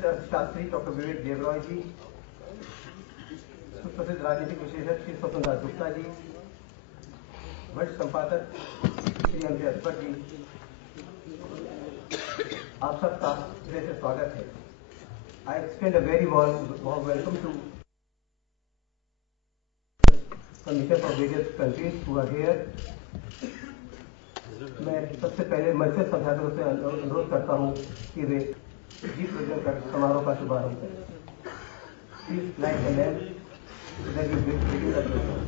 Shastri doctor बेडी देवरॉय जी, सुप्रसिद्ध राजनीतिक विशेषज्ञ श्री स्वतंत्र गुप्ता जी, वरिष्ठ संपादक श्री अकबर जी, आप सबका हृदय से स्वागत है। I extend a very warm welcome to commissioners of various countries who are here. मैं सबसे पहले मंच से संसाधकों से अनुरोध करता हूँ कि वे दीप प्रज्वलन कर समारोह का शुभारंभ करें। Please light the lamp so that we begin the program.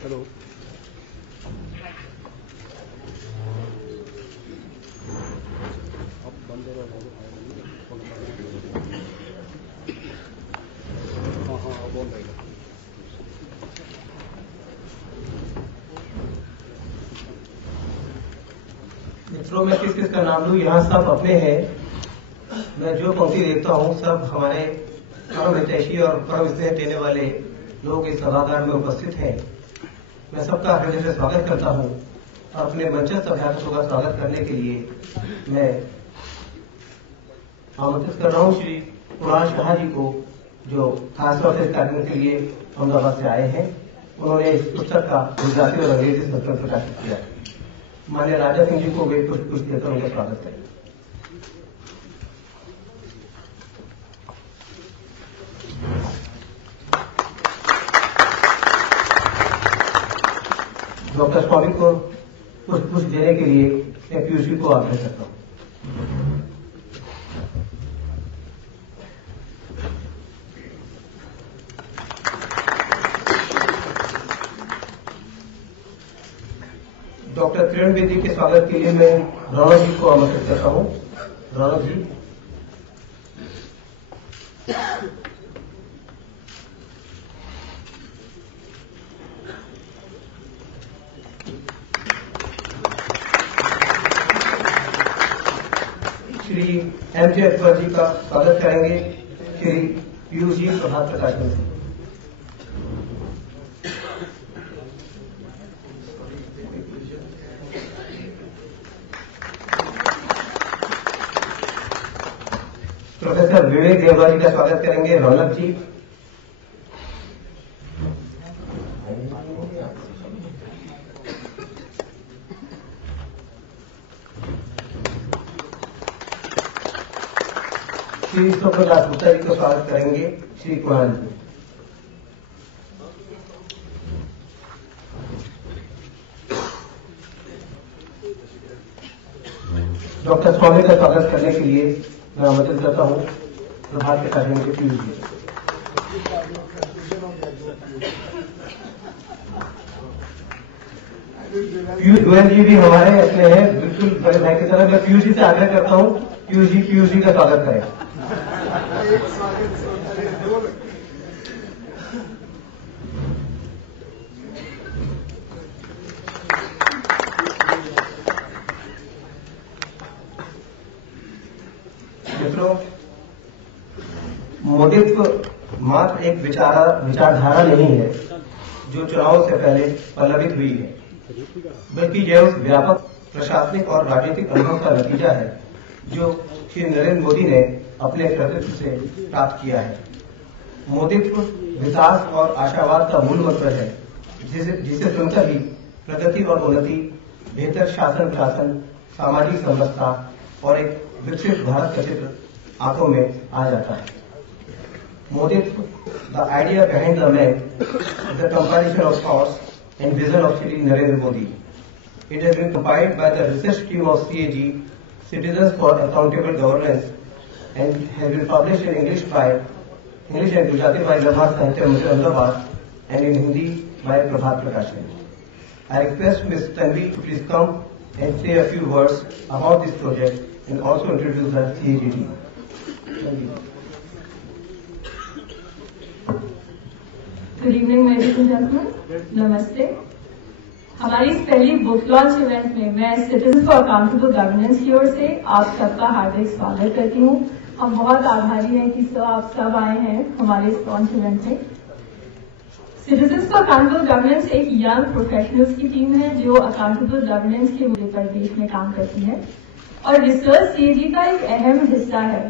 Hello, आप बंद हो रहा हाँ बोल रहे मित्रों, मैं किस किस का नाम लूं? यहाँ सब अपने हैं। मैं जो पंक्ति देखता हूँ सब हमारे परम हितैषी और परम स्नेह देने वाले लोग इस सभागार में उपस्थित हैं। मैं सबका हृदय से स्वागत करता हूँ और अपने मंचस्थ अभ्यासों का स्वागत करने के लिए मैं आमंत्रित कर रहा हूँ श्री कुरान शाह जी को, जो खासतौर से इस कार्यक्रम के लिए अहमदाबाद से आए हैं। उन्होंने इस पुस्तक का गुजराती और अंग्रेजी संस्करण प्रकाशित किया। माननीय राजा सिंह जी को वे कुछ देकर उनका स्वागत करें। डॉक्टर स्वामी को कुछ देने के लिए मैं पीयूष जी को आग्रह करता हूं। डॉक्टर किरण बेदी के स्वागत के लिए मैं रौनक जी को आमंत्रित करता हूं। रौनक जी, श्री एमजे अकबर जी का स्वागत करेंगे श्री पीयूष जी प्रभात प्रकाशन से। प्रोफेसर विवेक देवरा जी का स्वागत करेंगे रौनक जी। श्री स्वतंत्र गुप्ता जी का स्वागत करेंगे श्री कुरान जी। डॉक्टर स्वामी का स्वागत करने के लिए मैं आमंत्रित करता हूं प्रभात के कार्यक्रम के पीयूष जी। पीयूष गोयल जी भी हमारे अपने हैं, बिल्कुल बड़े भाई की तरह। मैं पीयूष जी से आग्रह करता हूं, पीयूष जी का स्वागत करें। मित्रों, मोदित्व मात्र एक विचारधारा नहीं है जो चुनावों से पहले पल्लवित हुई है, बल्कि यह उस व्यापक प्रशासनिक और राजनीतिक अनुभव का नतीजा है जो श्री नरेंद्र मोदी ने अपने कर्तृत्व से प्राप्त किया है। मोदित्व विकास और आशावाद का मूल मंत्र है, जिसे सुनकर ही प्रगति और उन्नति, बेहतर शासन प्रशासन, सामाजिक समरसता और एक विकसित भारत का चित्र आंखों में आ जाता है। Moditva, the idea behind the man, is the compilation of thoughts and vision of Shri Narendra Modi. It has been compiled by the research team of CAG, Citizens for Accountable Governance, and has been published in English and Gujarati by Labha Sahitya Mandir Ahmedabad and in Hindi by Prabhat Prakashan. I request Ms. Tanvi to please come and say a few words about this project and also introduce her CAG team. Thank you. Good evening ladies and gentleman, नमस्ते। हमारी इस पहली book launch event में मैं citizen for accountable governance की ओर से आप सबका हार्दिक स्वागत करती हूँ। हम बहुत आभारी हैं कि आप सब आए हैं हमारे इस लॉन्च इवेंट में। सिटीजन फॉर अकाउंटेबल गवर्नेंस एक यंग प्रोफेशनल्स की टीम है जो अकाउंटेबल गवर्नेंस के मुद्दे पर देश में काम करती है और रिसर्च सीएजी का एक अहम हिस्सा है।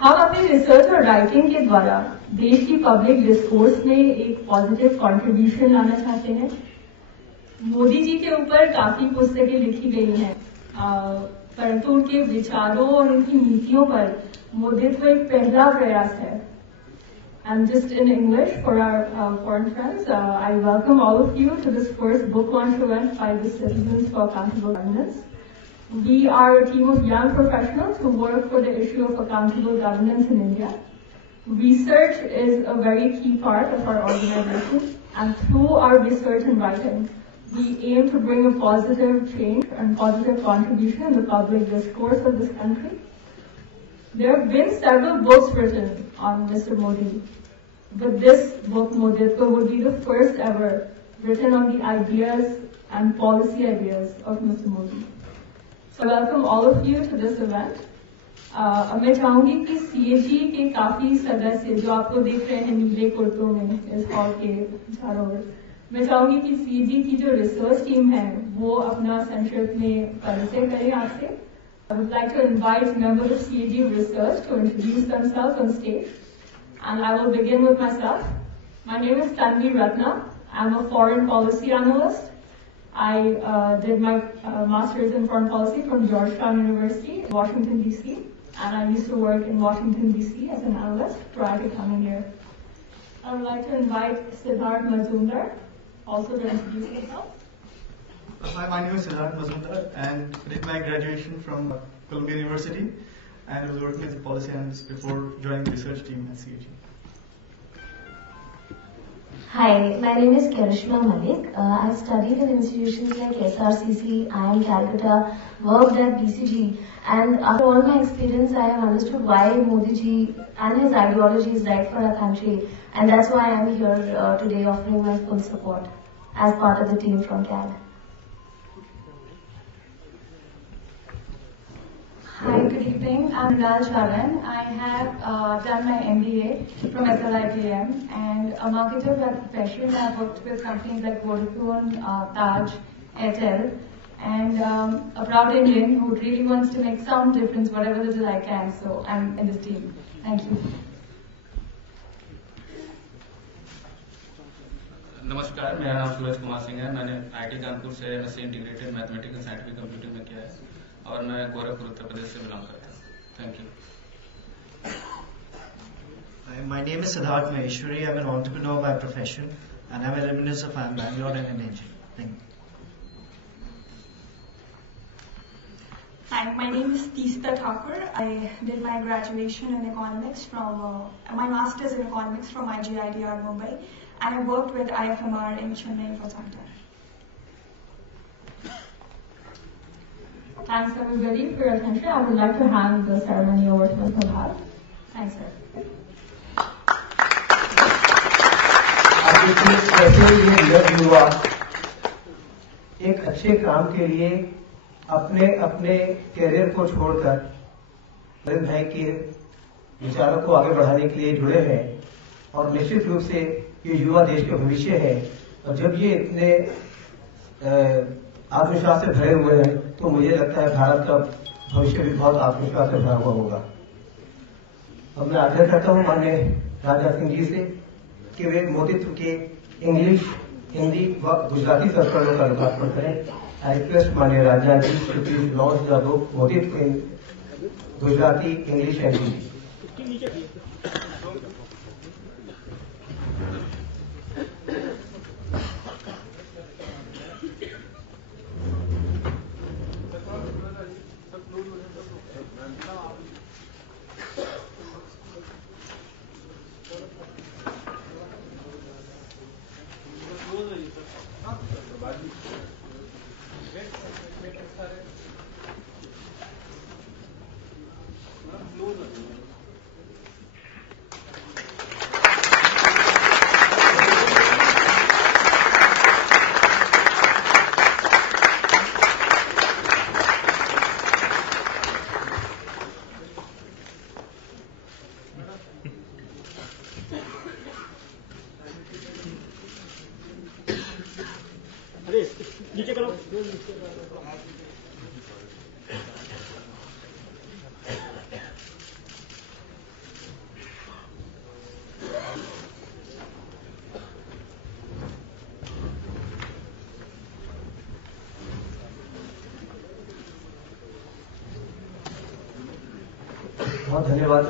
हम अपनी रिसर्च और राइटिंग के द्वारा देश की पब्लिक डिस्कोर्स में एक पॉजिटिव कंट्रीब्यूशन लाना चाहते हैं। मोदी जी के ऊपर काफी पुस्तकें लिखी गई हैं, परंतु उनके विचारों और उनकी नीतियों पर मोदित्व एक पहला प्रयास है। And just in English for our foreign friends, I welcome all of you to this first book launch event by the Citizens for Accountable Governance. We are a team of young professionals who work for the issue of accountable governance in India. Research is a very key part of our organization, and through our research and writing, we aim to bring a positive change and positive contribution in the public discourse of this country. There have been several books written on Mr. Modi, but this book, Moditva, would be the first ever written on the ideas and policy ideas of Mr. Modi. So I welcome all of you to this event. मैं चाहूंगी कि CAG के काफी सदस्य जो आपको देख रहे हैं नीले कुर्तों में इस हॉल के चारों ओर, मैं चाहूंगी कि सीएजी की जो रिसर्च टीम है वो अपना संक्षिप्त में परिचय करें आपसे। I would like to invite members of CAG Research to introduce themselves on stage, and I will begin with myself. My name is Tanvi Ratna. I'm a foreign policy analyst. I did my master's in foreign policy from Georgetown University, Washington, D.C., and I used to work in Washington, D.C. as an analyst prior to coming here. I would like to invite Siddharth Mazumdar also to introduce himself. Hi, my name is Siddharth Mazumdar, and I did my graduation from Columbia University, and I was working as a policy analyst before joining the research team at CAG. Hi, my name is Kiran Malik. I've studied in institutions like SRCC, IIM Calcutta, worked at BCG, and after all my experience, I have understood why Modi ji and his ideology is right for our country, and that's why I'm here today offering my full support as part of the team from CAG. Hi, good evening. I'm Raj Karan. I have done my MBA from SLITM and a marketer by profession. I've worked with companies like Vodafone, Taj, Airtel, and a proud Indian who really wants to make some difference, whatever little I can. So I'm in this team. Thank you. नमस्कार, मेरा नाम सूरज कुमार सिंह है। मैंने IT Kanpur से MSc integrated mathematics and scientific computing में किया है और मैं गोरखपुर उत्तर प्रदेश से बिलोंग करता हूँ। Thank you. My name is Siddharth Maheshwari. I'm an entrepreneur by profession, and I'm an alumnus of IIM Bangalore and an engineer. Thank you. Hi, my name is Teesta Thakur. I did my graduation in economics from, my master's in economics from IGITR Mumbai, and I worked with IFMR in Chennai for some time. Thanks everybody for your attention. I would like to hand the ceremony over to Mr. Bhatt. Thanks, sir. कैसे युवा एक अच्छे काम के लिए अपने career को छोड़कर नरेंद्र भाई के विचारों को आगे बढ़ाने के लिए जुड़े हैं और निश्चित रूप से ये युवा देश के भविष्य है और जब ये इतने आत्मविश्वास से भरे हुए हैं तो मुझे लगता है भारत का भविष्य भी बहुत आत्मविश्वास से भरा हुआ होगा। अब मैं आग्रह करता हूं माननीय राजा सिंह जी से कि वे मोदित्व के इंग्लिश, हिंदी व गुजराती संस्करणों का लोकार्पण करें। आई रिक्वेस्ट माननीय Raja ji to please launch the book Moditva in Gujarati, English and Hindi. बहुत धन्यवाद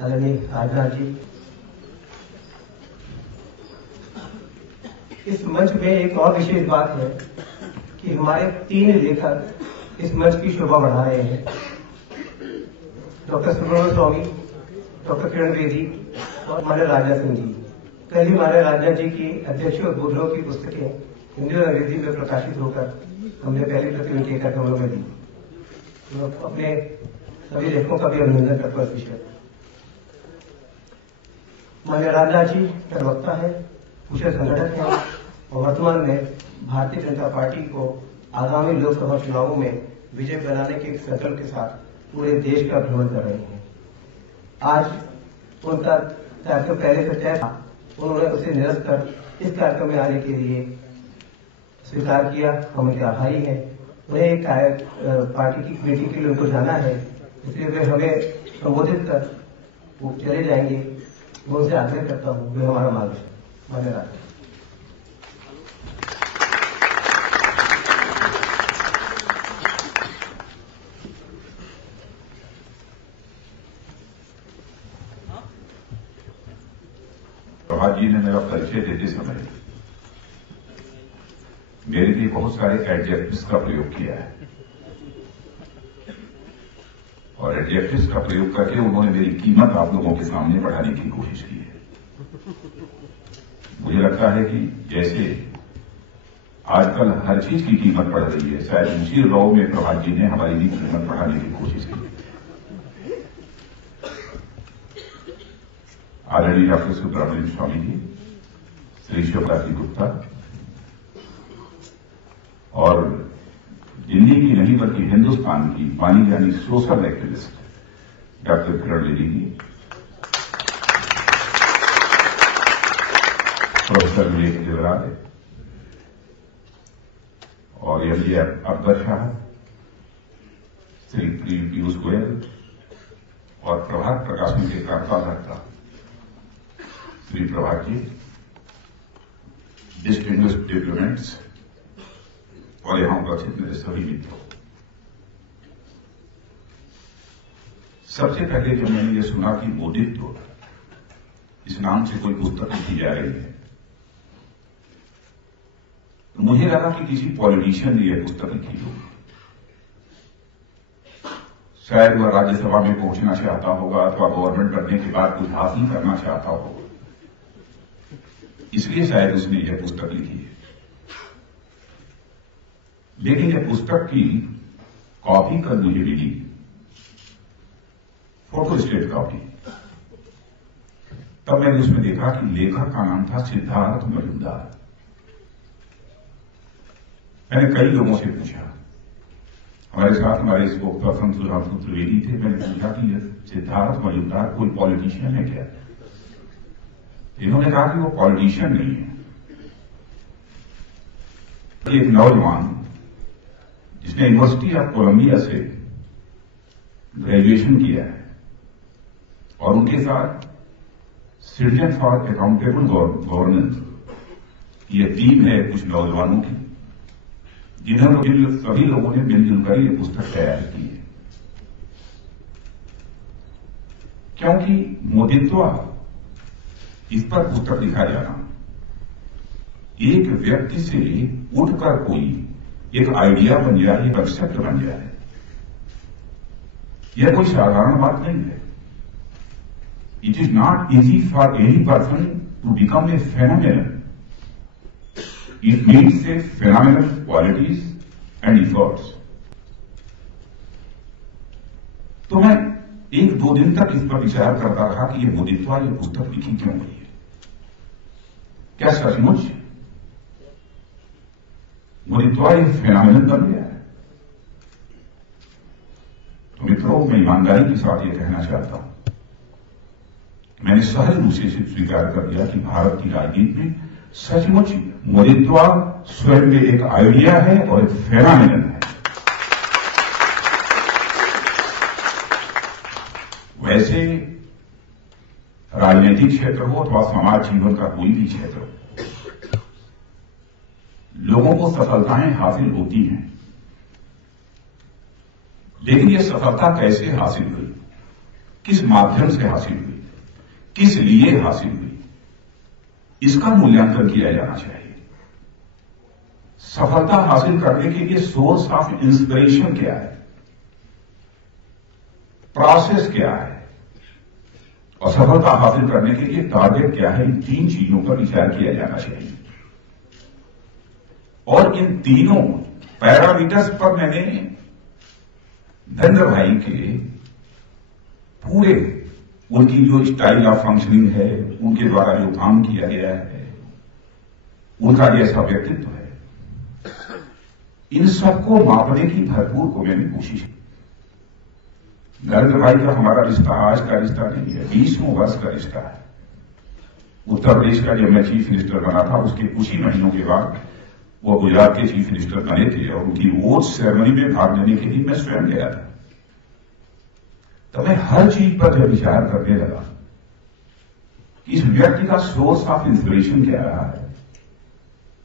आदरणीय राजनाथ जी। इस मंच में एक और विशेष बात है कि हमारे 3 लेखक इस मंच की शोभा बढ़ा रहे हैं। डॉक्टर सुब्रमण्यम स्वामी, डॉक्टर किरण बेदी और माननीय राजनाथ सिंह जी। कल ही माननीय राजनाथ जी की अध्यक्ष उद्बोधनों की पुस्तकें हिंदी और अंग्रेजी में प्रकाशित होकर हमने पहली प्रति उनके कार्यक्रमों में दी। तो अपने सभी लेखकों का भी अभिनंदन करता हूं इस विषय पर। माननीय राजनाथ जी प्रवक्ता है, कुशल संगठक हैं और वर्तमान में भारतीय जनता पार्टी को आगामी लोकसभा चुनावों में विजय बनाने के संकल्प के साथ पूरे देश का भ्रमण कर रहे हैं। आज उनका कार्यक्रम पहले से तय था, उन्होंने उसे निरस्त कर इस कार्यक्रम में आने के लिए स्वीकार किया। हम उनके आभारी हैं। उन्हें एक पार्टी की कमेटी के लिए उनको जाना है, इसलिए वे हमें संबोधित कर वो चले जाएंगे। मैं उनसे आग्रह करता हूं वे हमारा मार्गदर्शन। धन्यवाद। प्रभात जी ने मेरा परिचय देते समय मेरे लिए बहुत सारे एडजेक्टिव्स का प्रयोग किया है और एडजेक्टिव्स का प्रयोग करके उन्होंने मेरी कीमत आप लोगों के सामने बढ़ाने की कोशिश की है। मुझे लगता है कि जैसे आजकल हर चीज की कीमत बढ़ रही है, शायद उसी रौ में प्रभात जी ने हमारी भी कीमत बढ़ाने की कोशिश की। आदरणीय डॉक्टर सुब्रमण्यम स्वामी जी, श्री शिवरात्रि गुप्ता और दिल्ली की नहीं बल्कि हिंदुस्तान की मानी जानी social activist doctor Kiran Bedi जी, प्रोफेसर विवेक देवराज और एमजे अकबर शाह, श्री पीयूष गोयल और प्रभात प्रकाशन के कर्ता श्री प्रभात जी, डिस्टिंग्विश्ड डिप्लोमेट्स और यहां उपस्थित मेरे सभी मित्रों। सबसे पहले जब मैंने ये सुना कि मोदित्व इस नाम से कोई पुस्तक लिखी जा रही है, तो मुझे लगा कि किसी पॉलिटिशियन ने यह पुस्तक लिखी हो। शायद वह राज्यसभा में पहुंचना चाहता होगा अथवा गवर्नमेंट बनने के बाद कुछ हासिल करना चाहता होगा, इसलिए शायद उसने यह पुस्तक लिखी है। लेकिन यह पुस्तक की कॉपी कल मुझे मिली, फोटोस्टेट कॉपी। तब मैंने उसमें देखा कि लेखक का नाम था सिद्धार्थ मजूमदार। मैंने कई लोगों से पूछा, हमारे साथ हमारे स्पोक्सपर्सन सुधांशु त्रिवेदी थे। मैंने पूछा कि यह सिद्धार्थ मजूमदार कोई पॉलिटिशियन है क्या? इन्होंने कहा कि वो पॉलिटिशियन नहीं है, एक नौजवान जिसने यूनिवर्सिटी ऑफ कोलंबिया से ग्रेजुएशन किया है और उनके साथ सिटीजन फॉर अकाउंटेबल गवर्नेंस यह टीम है कुछ नौजवानों की, जिन्होंने सभी लोगों ने मिलजुल कर यह पुस्तक तैयार की है। क्योंकि मोदित्वा इस पर पुस्तक लिखा जाना, एक व्यक्ति से उठकर कोई एक आइडिया बन जाए, एक कंसेप्ट बन जाए, यह कोई साधारण बात नहीं है। It is not easy for any person to become a phenomenon. It means a phenomenal qualities and efforts. तो मैं 1-2 दिन तक इस पर विचार करता रहा कि यह मोदित्वा यह पुस्तक लिखी क्यों गई है। क्या सचमुच मोदित्वा एक फेनोमेनन बन गया है? तो मित्रों, मैं ईमानदारी के साथ यह कहना चाहता हूं, मैंने सहज रूप से स्वीकार कर दिया कि भारत की राजनीति में सचमुच मोदित्वा स्वयं में एक आइडिया है और एक फेनोमेनन है। वैसे राजनीतिक क्षेत्र हो अथवा समाज जीवन का कोई भी क्षेत्र हो, लोगों को सफलताएं हासिल होती हैं, लेकिन ये सफलता कैसे हासिल हुई, किस माध्यम से हासिल हुई, किस लिए हासिल हुई, इसका मूल्यांकन किया जाना चाहिए। सफलता हासिल करने के लिए सोर्स ऑफ इंस्पिरेशन क्या है, प्रोसेस क्या है और सफलता हासिल करने के लिए टारगेट क्या है, इन तीन चीजों पर विचार किया जाना चाहिए। और इन तीनों पैरामीटर्स पर मैंने नरेंद्र भाई के पूरे उनकी जो स्टाइल ऑफ फंक्शनिंग है, उनके द्वारा जो काम किया गया है, उनका जैसा व्यक्तित्व है, इन सबको मापने की भरपूर को मैंने कोशिश की। नरेंद्र भाई का हमारा रिश्ता आज का रिश्ता नहीं है, 20वें वर्ष का रिश्ता है। उत्तर प्रदेश का जब मैं चीफ मिनिस्टर बना था, उसके कुछ ही महीनों के बाद वो गुजरात के चीफ मिनिस्टर बने थे और उनकी वोट सेरेमनी में भाग लेने के लिए मैं स्वयं गया था। तो मैं हर चीज पर जब विचार करने लगा कि इस व्यक्ति का सोर्स ऑफ इंस्पिरेशन क्या रहा है,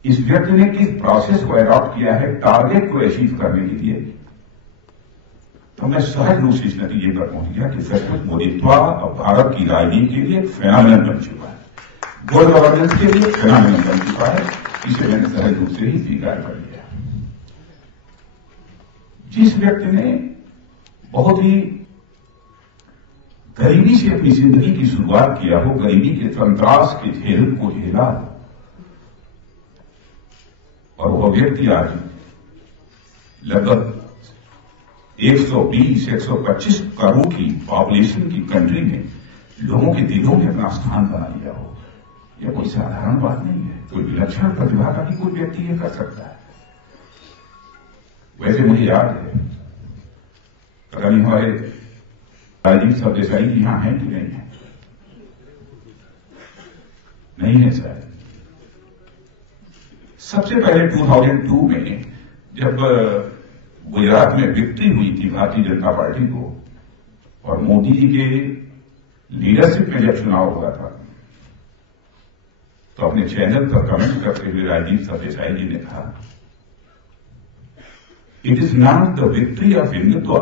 इस व्यक्ति ने किस प्रोसेस को अडॉप्ट किया है टारगेट को अचीव करने के लिए, तो मैं सहज रूप से इस नतीजे पर पहुंच गया कि सचमुच मोदित्वा अब भारत की राजनीति के लिए एक फेनोमेनन बन चुका है, गुड गवर्नेंस के लिए फेनोमेनन बन चुका है। इसे मैंने सहज रूप से ही स्वीकार कर लिया। जिस व्यक्ति ने बहुत ही गरीबी से अपनी जिंदगी की शुरुआत किया हो, गरीबी के त्रास के झेल को झेला, और वह व्यक्ति आज लगभग 120-125 करोड़ की पॉपुलेशन की कंट्री में लोगों के दिलों में अपना स्थान बना लिया हो, यह कोई साधारण बात नहीं है। कोई विलक्षण प्रतिभा का भी कोई व्यक्ति यह कर सकता है। वैसे मुझे याद है, पता नहीं हमारे राजीव सरदेसाई जी यहां हैं कि नहीं है, नहीं है शायद। सबसे पहले 2002 में जब गुजरात में विक्ट्री हुई थी भारतीय जनता पार्टी को और मोदी जी के लीडरशिप में जब चुनाव हुआ था, तो अपने चैनल पर कमेंट करते हुए राजीव सरदेसाई जी ने कहा, it is not the victory of Hindutva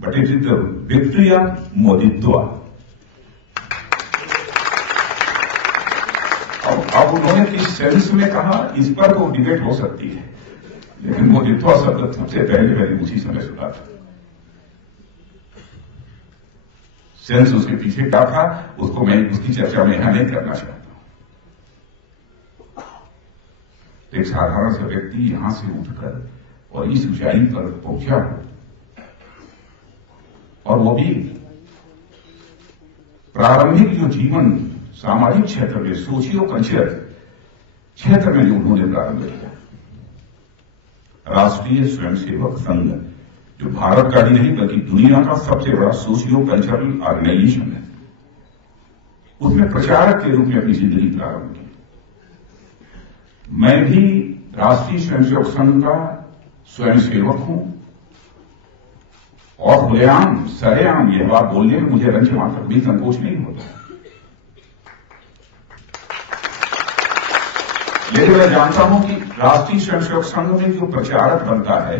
but it is the victory of Moditva. अब उन्होंने किस सेंस में कहा, इस पर तो डिबेट हो सकती है, लेकिन मोदित्वा शब्द सबसे पहले मैंने उसी समय सुना था। सेंस उसके पीछे क्या था, उसको मैं उसकी चर्चा में यहां नहीं करना चाहता। एक साधारण सा व्यक्ति यहां से उठकर और इस ऊंचाई पर पहुंचा हो, और वो भी प्रारंभिक जो जीवन सामाजिक क्षेत्र में, सोशियो कल्चर क्षेत्र में जो उन्होंने प्रारंभ किया, राष्ट्रीय स्वयंसेवक संघ, जो भारत का ही नहीं बल्कि दुनिया का सबसे बड़ा सोशियो कल्चरल ऑर्गेनाइजेशन है, उसमें प्रचारक के रूप में अपनी जिंदगी प्रारंभ की। मैं भी राष्ट्रीय स्वयंसेवक संघ का स्वयंसेवक हूं और खुलेआम सरेआम यह बात बोलने में मुझे रंज मात्र भी संकोच नहीं होता। लेकिन मैं जानता हूं कि राष्ट्रीय स्वयंसेवक संघ में जो प्रचारक बनता है,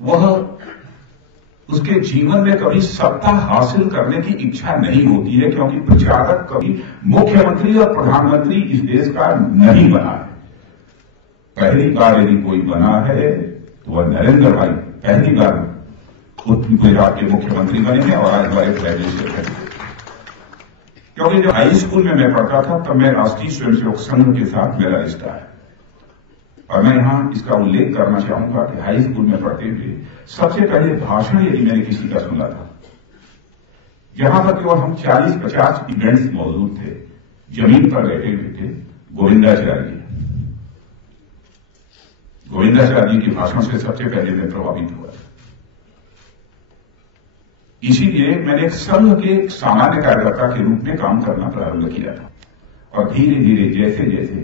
वह उसके जीवन में कभी सत्ता हासिल करने की इच्छा नहीं होती है, क्योंकि प्रचारक कभी मुख्यमंत्री और प्रधानमंत्री इस देश का नहीं बना है। पहली बार यदि कोई बना है तो वह नरेंद्र भाई पहली बार गुजरात के मुख्यमंत्री बने हैं और आज हमारे ग्रेजुएट हैं। क्योंकि जब हाई स्कूल में मैं पढ़ता था तब मैं राष्ट्रीय स्वयंसेवक संघ के साथ मेरा रिश्ता है, और मैं यहां इसका उल्लेख करना चाहूंगा कि हाई स्कूल में पढ़ते हुए सबसे पहले भाषण यदि मैंने किसी का सुना था, जहां पर केवल हम 40-50 स्टूडेंट्स मौजूद थे, जमीन पर बैठे हुए थे, गोविंदाचार्य जी के भाषण से सबसे पहले मैं प्रभावित हुआ था। इसीलिए मैंने एक संघ के सामान्य कार्यकर्ता के रूप में काम करना प्रारंभ किया था। और धीरे धीरे जैसे जैसे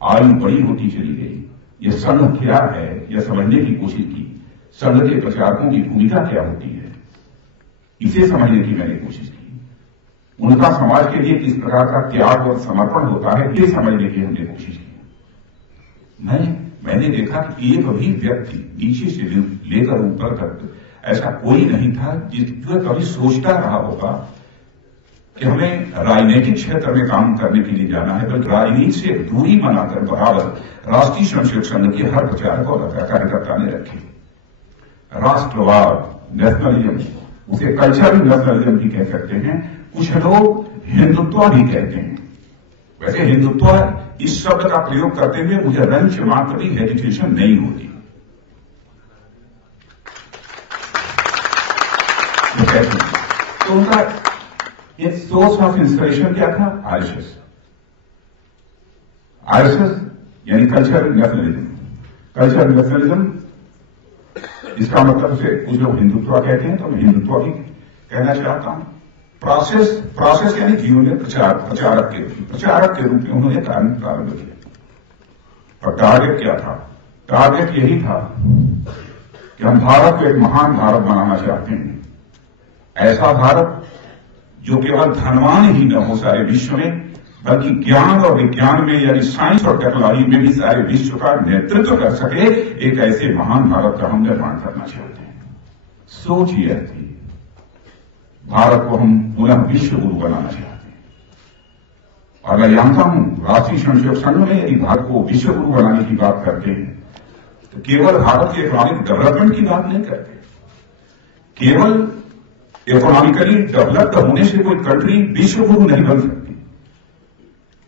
आयु बड़ी होती चली गई, ये संघ क्या है यह समझने की कोशिश की। संघ के प्रचारकों की भूमिका क्या होती है, इसे समझने की मैंने कोशिश की। उनका समाज के लिए किस प्रकार का त्याग और समर्पण होता है, ये समझने की हमने कोशिश की। मैंने देखा कि एक भी व्यक्ति नीचे से लेकर ऊपर तक ऐसा कोई नहीं था जो कभी सोचता रहा होगा कि हमें राजनीतिक क्षेत्र में काम करने के लिए जाना है, बल्कि राजनीति से दूरी बनाकर बराबर राष्ट्रीय स्वयंसेवक संघ के हर प्रचारक और कार्यकर्ता ने रखे। राष्ट्रवाद, नेशनलिज्म, उसे कल्चरल नेशनलिज्म भी कह सकते हैं, कुछ लोग हिंदुत्व भी कहते हैं। वैसे हिंदुत्व इस शब्द का प्रयोग करते हुए मुझे रंच मात्र भी हेजिटेशन नहीं होती। तो उनका एक सोर्स ऑफ इंस्पिरेशन क्या था? आरएसएस यानी कल्चरल नेशनलिज्म। कल्चरल नेशनलिज्म इसका मतलब से कुछ लोग हिंदुत्व कहते हैं, तो मैं हिंदुत्व भी कहना चाहता हूं। प्रोसेस यानी जीवन में प्रचारक के रूप में उन्होंने कार्य प्रारंभ किया। और टारगेट क्या था? टारगेट यही था कि हम भारत को एक महान भारत बनाना चाहते हैं, ऐसा भारत जो केवल धनवान ही न हो सारे विश्व में, बल्कि ज्ञान और विज्ञान में यानी साइंस और टेक्नोलॉजी में भी सारे विश्व का नेतृत्व कर सके, एक ऐसे महान भारत का हम निर्माण करना चाहते हैं। सोच यह थी, भारत को हम पुनः विश्व गुरु बनाना चाहते हैं। और मैं जानता हूं राष्ट्रीय स्वयंसेवक संघ में यदि भारत को विश्व गुरु बनाने की बात करते हैं तो केवल भारत के इकोनॉमिक डेवलपमेंट की बात नहीं करते। केवल इकोनॉमिकली डेवलप्ड होने से कोई कंट्री विश्व गुरु नहीं बन सकती।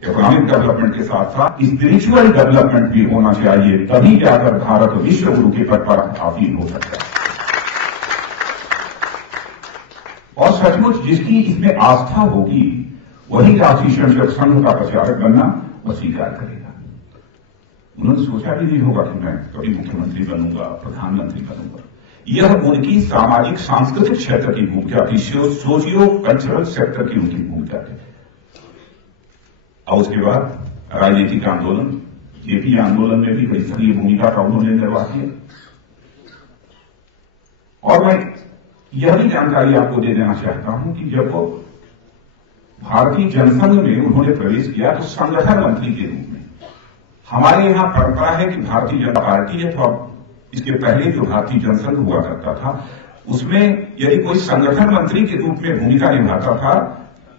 इकोनॉमिक डेवलपमेंट के साथ साथ स्पिरिचुअल डेवलपमेंट भी होना चाहिए, तभी जाकर भारत विश्व गुरु के पद पर आसीन हो सकता है। और सचमुच जिसकी इसमें आस्था होगी वही राष्ट्रीय स्वयंसेवक संघ का प्रचारक बनना और स्वीकार करेगा। उन्होंने सोचा भी नहीं होगा कि मैं कभी मुख्यमंत्री बनूंगा, प्रधानमंत्री बनूंगा। यह उनकी सामाजिक सांस्कृतिक क्षेत्र की भूमिका थी, सोशियो कल्चरल सेक्टर की उनकी भूमिका थी। और उसके बाद राजनीतिक आंदोलन, जेपी आंदोलन में भी बड़ी सक्रिय भूमिका का उन्होंने निर्वाह किया। और मैं यह भी जानकारी आपको दे देना चाहता हूं कि जब वो भारतीय जनसंघ में उन्होंने प्रवेश किया तो संगठन मंत्री के रूप में, हमारे यहां परंपरा है कि भारतीय जनता पार्टी है, तो अब इसके पहले जो भारतीय जनसंघ हुआ करता था उसमें यदि कोई संगठन मंत्री के रूप में भूमिका निभाता था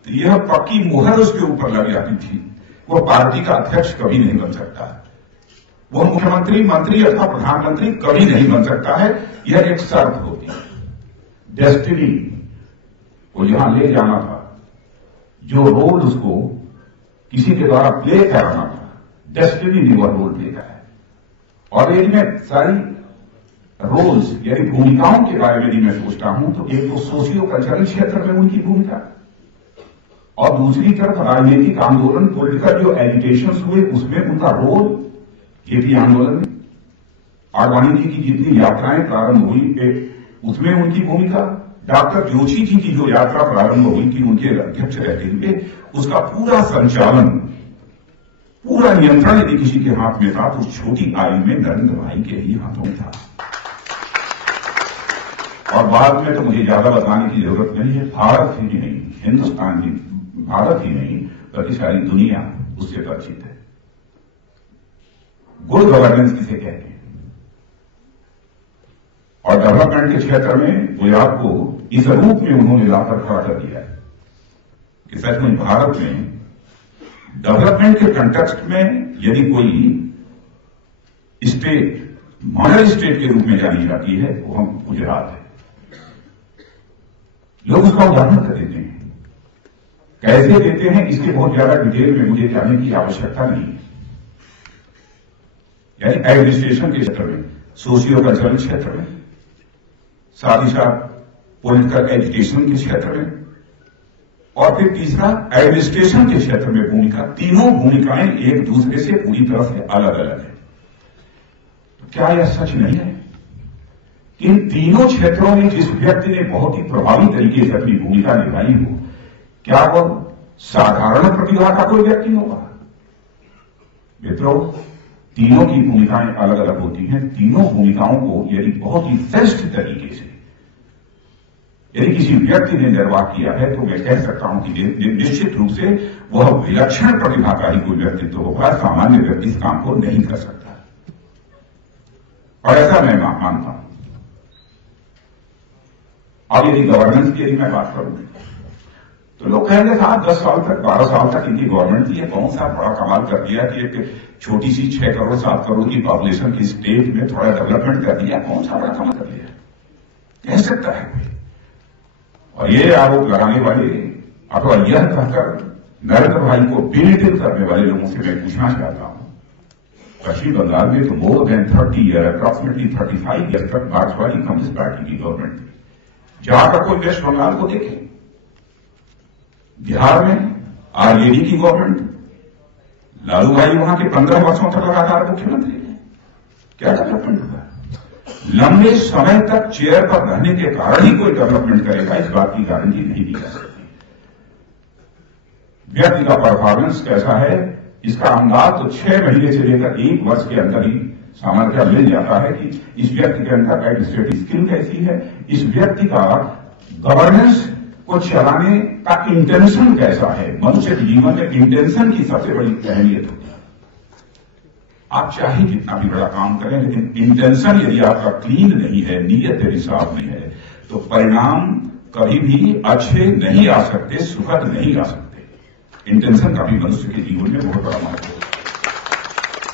तो यह पक्की मुहर उसके ऊपर लग जाती थी, वो पार्टी का अध्यक्ष कभी नहीं बन सकता, वो मुख्यमंत्री, मंत्री अथवा प्रधानमंत्री कभी नहीं बन सकता है। यह एक शर्त होती है। डेस्टिनी को जहां ले जाना था, जो रोल उसको किसी के द्वारा प्ले कराना था, डेस्टिनी ने वह रोल प्ले कराया। और यदि मैं सारी रोल्स यानी भूमिकाओं के बारे में मैं सोचता हूं तो एक तो सोशियो कल्चरल क्षेत्र में उनकी भूमिका, और दूसरी तरफ राजनीतिक आंदोलन, पॉलिटिकल जो एजिटेशन हुए उसमें उनका रोल, जेपी आंदोलन में आडवाणी जी की जितनी यात्राएं प्रारंभ हुई उसमें उनकी भूमिका, डॉक्टर जोशी जी की जो यात्रा प्रारंभ हुई थी उनके अध्यक्ष रहते हुए, उसका पूरा संचालन, पूरा नियंत्रण यदि किसी के हाथ में था तो छोटी आयु में नरेंद्र भाई के ही हाथों में था। और बाद में तो मुझे ज्यादा बताने की जरूरत नहीं है, भारत ही नहीं, हिंदुस्तान ही, भारत ही नहीं बल्कि सारी दुनिया उससे परिचित है। गुड गवर्नेंस किसे कहते हैं? और डेवलपमेंट के क्षेत्र में वो आपको इस रूप में उन्होंने लाकर खड़ा कर दिया है कि सच में भारत में डेवलपमेंट के कंटेक्स्ट में यदि कोई स्टेट मॉडल स्टेट के रूप में जानी जाती है वो हम गुजरात है। लोग उसका उदाहरण कर देते हैं, कैसे देते हैं इसके बहुत ज्यादा डिटेल में मुझे जानने की आवश्यकता नहीं है। यानी एडमिनिस्ट्रेशन के क्षेत्र में, सोशियो कल्चरल क्षेत्र में, साथ ही साथ पॉलिटिकल एजुकेशन के क्षेत्र में, और फिर तीसरा एडमिनिस्ट्रेशन के क्षेत्र में भूमिका। तीनों भूमिकाएं एक दूसरे से पूरी तरह से अलग अलग है। तो क्या यह सच नहीं है कि इन तीनों क्षेत्रों में जिस व्यक्ति ने बहुत ही प्रभावी तरीके से अपनी भूमिका निभाई हो, क्या वह साधारण प्रतिभा का कोई व्यक्ति होगा। मित्रों, तीनों की भूमिकाएं अलग अलग होती हैं। तीनों भूमिकाओं को यदि बहुत ही श्रेष्ठ तरीके से यदि किसी व्यक्ति ने निर्वाह किया है तो मैं कह सकता हूं कि निश्चित रूप से वह विलक्षण प्रतिभा का ही कोई व्यक्तित्व होगा। सामान्य व्यक्ति इस काम को नहीं कर सकता, और ऐसा मैं मानता हूं। अब यदि गवर्नेंस की यदि मैं बात करूं तो लोग कहेंगे साहब 10 साल तक 12 साल तक इनकी गवर्नमेंट थी, कौन सा बड़ा कमाल कर दिया कि एक छोटी सी 6 करोड़ 7 करोड़ की पॉपुलेशन की स्टेट में थोड़ा डेवलपमेंट कर दिया, कौन सा बड़ा कमाल कर दिया, कह सकता है कोई। और ये आरोप लगाने वाले अथवा यह कहकर नरेंद्र भाई को बेलिटिल करने वाले लोगों से मैं पूछना चाहता हूं, पश्चिम बंगाल में तो more than 30 year, approximately 35 year तक मार्क्सवादी कम्युनिस्ट पार्टी की गवर्नमेंट थी। जाकर कोई वेस्ट बंगाल को देखें, बिहार में आरजेडी की गवर्नमेंट, लालू भाई वहां के 15 वर्षों तक लगातार मुख्यमंत्री थे, क्या डेवलपमेंट हुआ? लंबे समय तक चेयर पर रहने के कारण ही कोई डेवलपमेंट करेगा, इस बात की गारंटी नहीं दी जा सकती। व्यक्ति का परफॉर्मेंस कैसा है इसका अंदाज तो 6 महीने से लेकर 1 वर्ष के अंदर ही सामान्यतः मिल जाता है कि इस व्यक्ति के अंदर एडमिनिस्ट्रेटिव स्किल कैसी है, इस व्यक्ति का गवर्नेंस को चलाने का इंटेंशन कैसा है। मनुष्य के जीवन में इंटेंशन की सबसे बड़ी अहमियत होती है। आप चाहे जितना भी बड़ा काम करें, लेकिन इंटेंशन यदि आपका क्लीन नहीं है, नीयत यदि साफ नहीं है, तो परिणाम कभी भी अच्छे नहीं आ सकते, सुखद नहीं आ सकते। इंटेंशन का भी मनुष्य के जीवन में बहुत बड़ा महत्व है।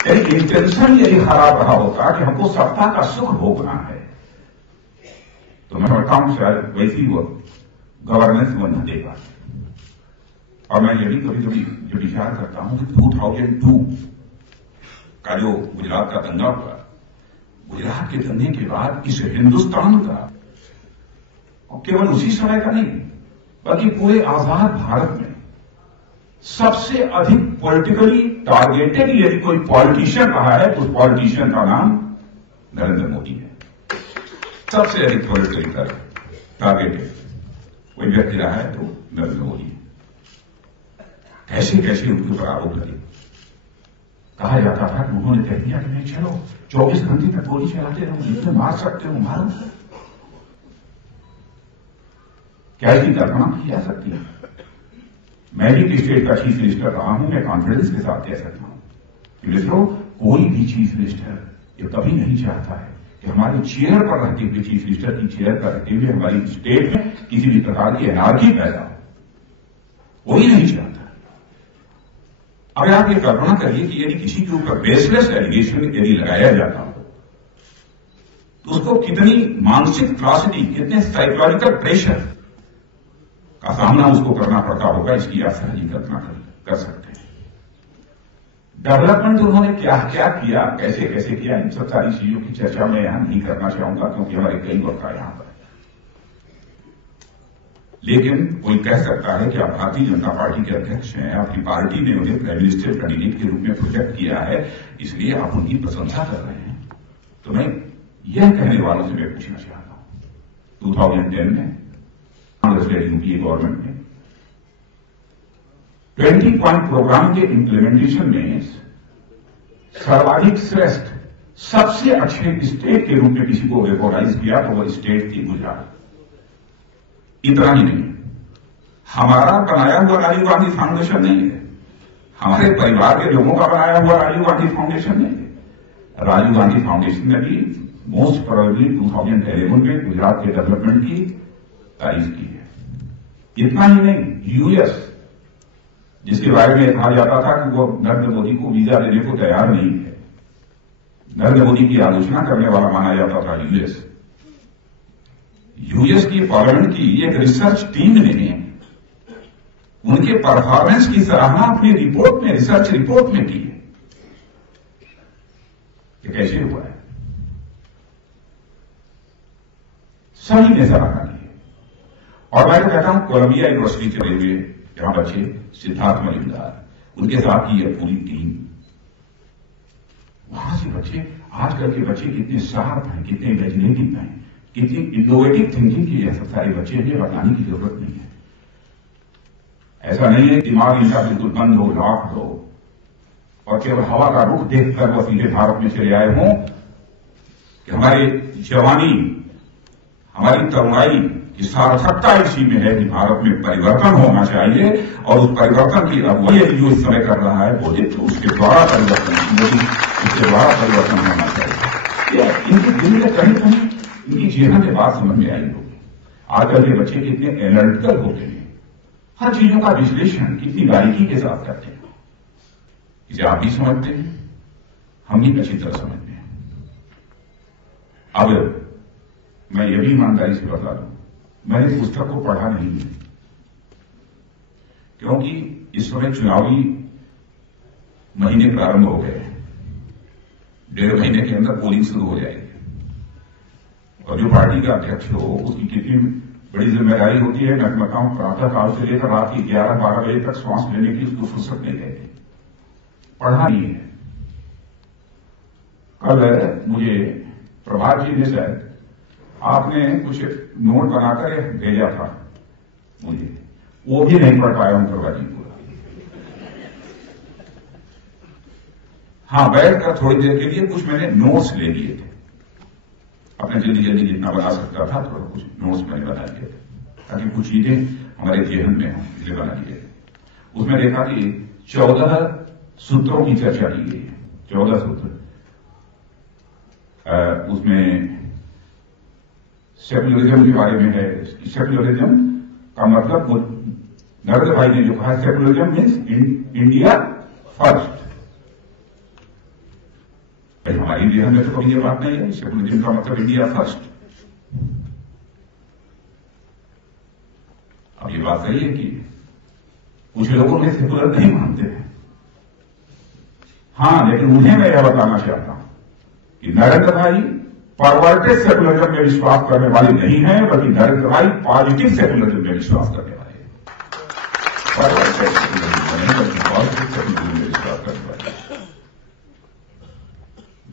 यदि इंटेंशन यदि खराब रहा होता कि हमको सत्ता का सुख भोगना है, तो मैं समझता हूं शायद वैसी वो गवर्नेंस वो न देगा। और मैं यही कभी कभी जो विचार करता हूं कि 2002 का जो गुजरात का दंगा हुआ, गुजरात के दंगे के बाद इस हिंदुस्तान का, और केवल उसी समय का नहीं बल्कि पूरे आजाद भारत में सबसे अधिक पॉलिटिकली टारगेटेड यदि कोई पॉलिटिशियन रहा है तो उस पॉलिटिशियन का नाम नरेंद्र मोदी है। सबसे अधिक पॉलिटिकली टारगेटेड कोई व्यक्ति रहा है तो नरेंद्र मोदी। कैसे कैसे उनके ऊपर आरोप लगे। कहा जाता था कि उन्होंने कह दिया कि नहीं चलो 24 घंटे तक गोली चलाते रहो, जितने मार सकते हो मारो। क्या इसकी कल्पना की जा सकती है? मैं भी स्टेट का चीफ मिनिस्टर रहा हूं, मैं कॉन्फिडेंस के साथ कह सकता हूं कि मित्रों, कोई भी चीफ मिनिस्टर ये कभी नहीं चाहता है कि हमारी चेयर पर रहते हुए, चीफ मिनिस्टर की चेयर पर रहते हुए हमारी स्टेट में किसी भी प्रकार की एनार्की पैदा हो। कोई नहीं चाहता। अब आप ये कल्पना करिए कि यदि किसी के ऊपर बेसलेस एलिगेशन यदि लगाया जाता हो तो उसको कितनी मानसिक त्रासदी, कितने साइकोलॉजिकल प्रेशर का सामना उसको करना पड़ता होगा, इसकी आप सहज कल्पना कर सकते हैं। डेवलपमेंट उन्होंने क्या क्या किया, कैसे कैसे किया, इन सब सारी चीजों की चर्चा मैं यहां नहीं करना चाहूंगा क्योंकि हमारे कई वक्त का यहां पर। लेकिन कोई कह सकता है कि आप भारतीय जनता पार्टी के अध्यक्ष हैं, आपकी पार्टी ने उन्हें प्राइम मिनिस्टर कैंडिडेट के रूप में प्रोजेक्ट किया है, इसलिए आप उनकी प्रशंसा कर रहे हैं। तो मैं यह कहने वालों से मैं पूछना चाहता हूं, 2010 में कांग्रेस लड़ी यूपीए गवर्नमेंट में 20 पॉइंट प्रोग्राम के इंप्लीमेंटेशन में सर्वाधिक श्रेष्ठ सबसे अच्छे स्टेट के रूप में किसी को रिकॉग्नाइज किया तो वह स्टेट थी गुजरात। इतना ही नहीं, हमारा बनाया हुआ राजीव गांधी फाउंडेशन नहीं है, हमारे परिवार के लोगों का बनाया हुआ राजीव गांधी फाउंडेशन नहीं है। राजीव गांधी फाउंडेशन ने भी मोस्ट प्रोबेबली 2011 में गुजरात के डेवलपमेंट की तारीफ की है। इतना ही नहीं, यूएस जिसके बारे में कहा जाता था कि वो नरेंद्र मोदी को वीजा देने को तैयार नहीं है, नरेंद्र मोदी की आलोचना करने वाला माना जाता था यूएस की पार्लियामेंट की एक रिसर्च टीम ने उनके परफॉर्मेंस की सराहना अपनी रिपोर्ट में, रिसर्च रिपोर्ट में की है। ये कैसे हुआ है? सभी ने सराहना की है। और मैं तो कहता हूं कोलंबिया यूनिवर्सिटी चले हुए जहां बच्चे सिद्धार्थ मलिंगार, उनके साथ की यह पूरी टीम, वहां से बच्चे, आजकल के बच्चे कितने शार्प हैं, कितने इमेजिनेटिव हैं, कितनी इनोवेटिव थिंकिंग की यह सब सारे बच्चे हैं, बताने की जरूरत नहीं है। ऐसा नहीं है दिमाग इनका बिल्कुल बंद हो, लॉक हो और केवल हवा का रुख देखकर वो सीधे भारत में चले आए हों कि हमारी जवानी, हमारी तरुणाई की सार्थकता इसी में है कि भारत में परिवर्तन होना चाहिए और उस परिवर्तन की अगुवाई जो इस समय कर रहा है मोदी, तो उसके द्वारा परिवर्तन होना चाहिए। ये इनके दिल में कहीं कहीं इनकी जीवन के बाद समझ में आई होगी। आजकल के बच्चे कितने एनालिटिकल होते हैं, हर चीजों का विश्लेषण कितनी बारीकी के साथ करते हैं। इसे आप भी समझते हैं, हम भी अच्छी तरह समझते हैं। अब मैं ये भी ईमानदारी से बता दूं, मैंने पुस्तक को पढ़ा नहीं है क्योंकि इस समय चुनावी महीने प्रारंभ हो गए हैं। 1.5 महीने के अंदर पोलिंग शुरू हो जाएगी और जो पार्टी का अध्यक्ष हो उसकी कितनी बड़ी जिम्मेदारी होती है। मैं बताऊं, प्रातः काल से लेकर रात की 11-12 बजे तक श्वास लेने की उसको फुर्सत नहीं रहती। पढ़ा नहीं है। कल मुझे प्रभात जी ने शायद आपने कुछ नोट बनाकर भेजा था मुझे, वो भी नहीं पढ़ पाया हूं प्रभात जी पूरा। हाँ, बैठकर थोड़ी देर के लिए कुछ मैंने नोट्स ले लिए थे, अपने जल्दी जल्दी जितना बना सकता था थोड़ा कुछ नोट्स मैंने बना लिए थे ताकि कुछ चीजें हमारे जेहन में हों, इसलिए बना लिए। उसमें देखा कि 14 सूत्रों की चर्चा की गई है। 14 सूत्र, उसमें सेकुलरिज्म के बारे में है। सेकुलरिज्म का मतलब नरेंद्र भाई ने जो कहा, सेकुलरिज्म मीन्स इंडिया फर्स्ट। हमारी जेहन में तो कभी ये बात नहीं है। सेकुलरिज्म का मतलब इंडिया फर्स्ट। अब ये बात सही है कि कुछ लोगों में सेकुलर नहीं मानते हैं। हाँ, लेकिन उन्हें मैं यह बताना चाहता हूं कि नरेंद्र भाई परवर्टेड सेकुलरिज्म में विश्वास करने वाले नहीं है, बल्कि नरेंद्र भाई पॉजिटिव सेकुलरिज्म में विश्वास करने वाले हैं। परवर्टेड सेकुलरिज्म नहीं, बल्कि पॉजिटिव सेकुलरिज्म में विश्वास करने वाले हैं।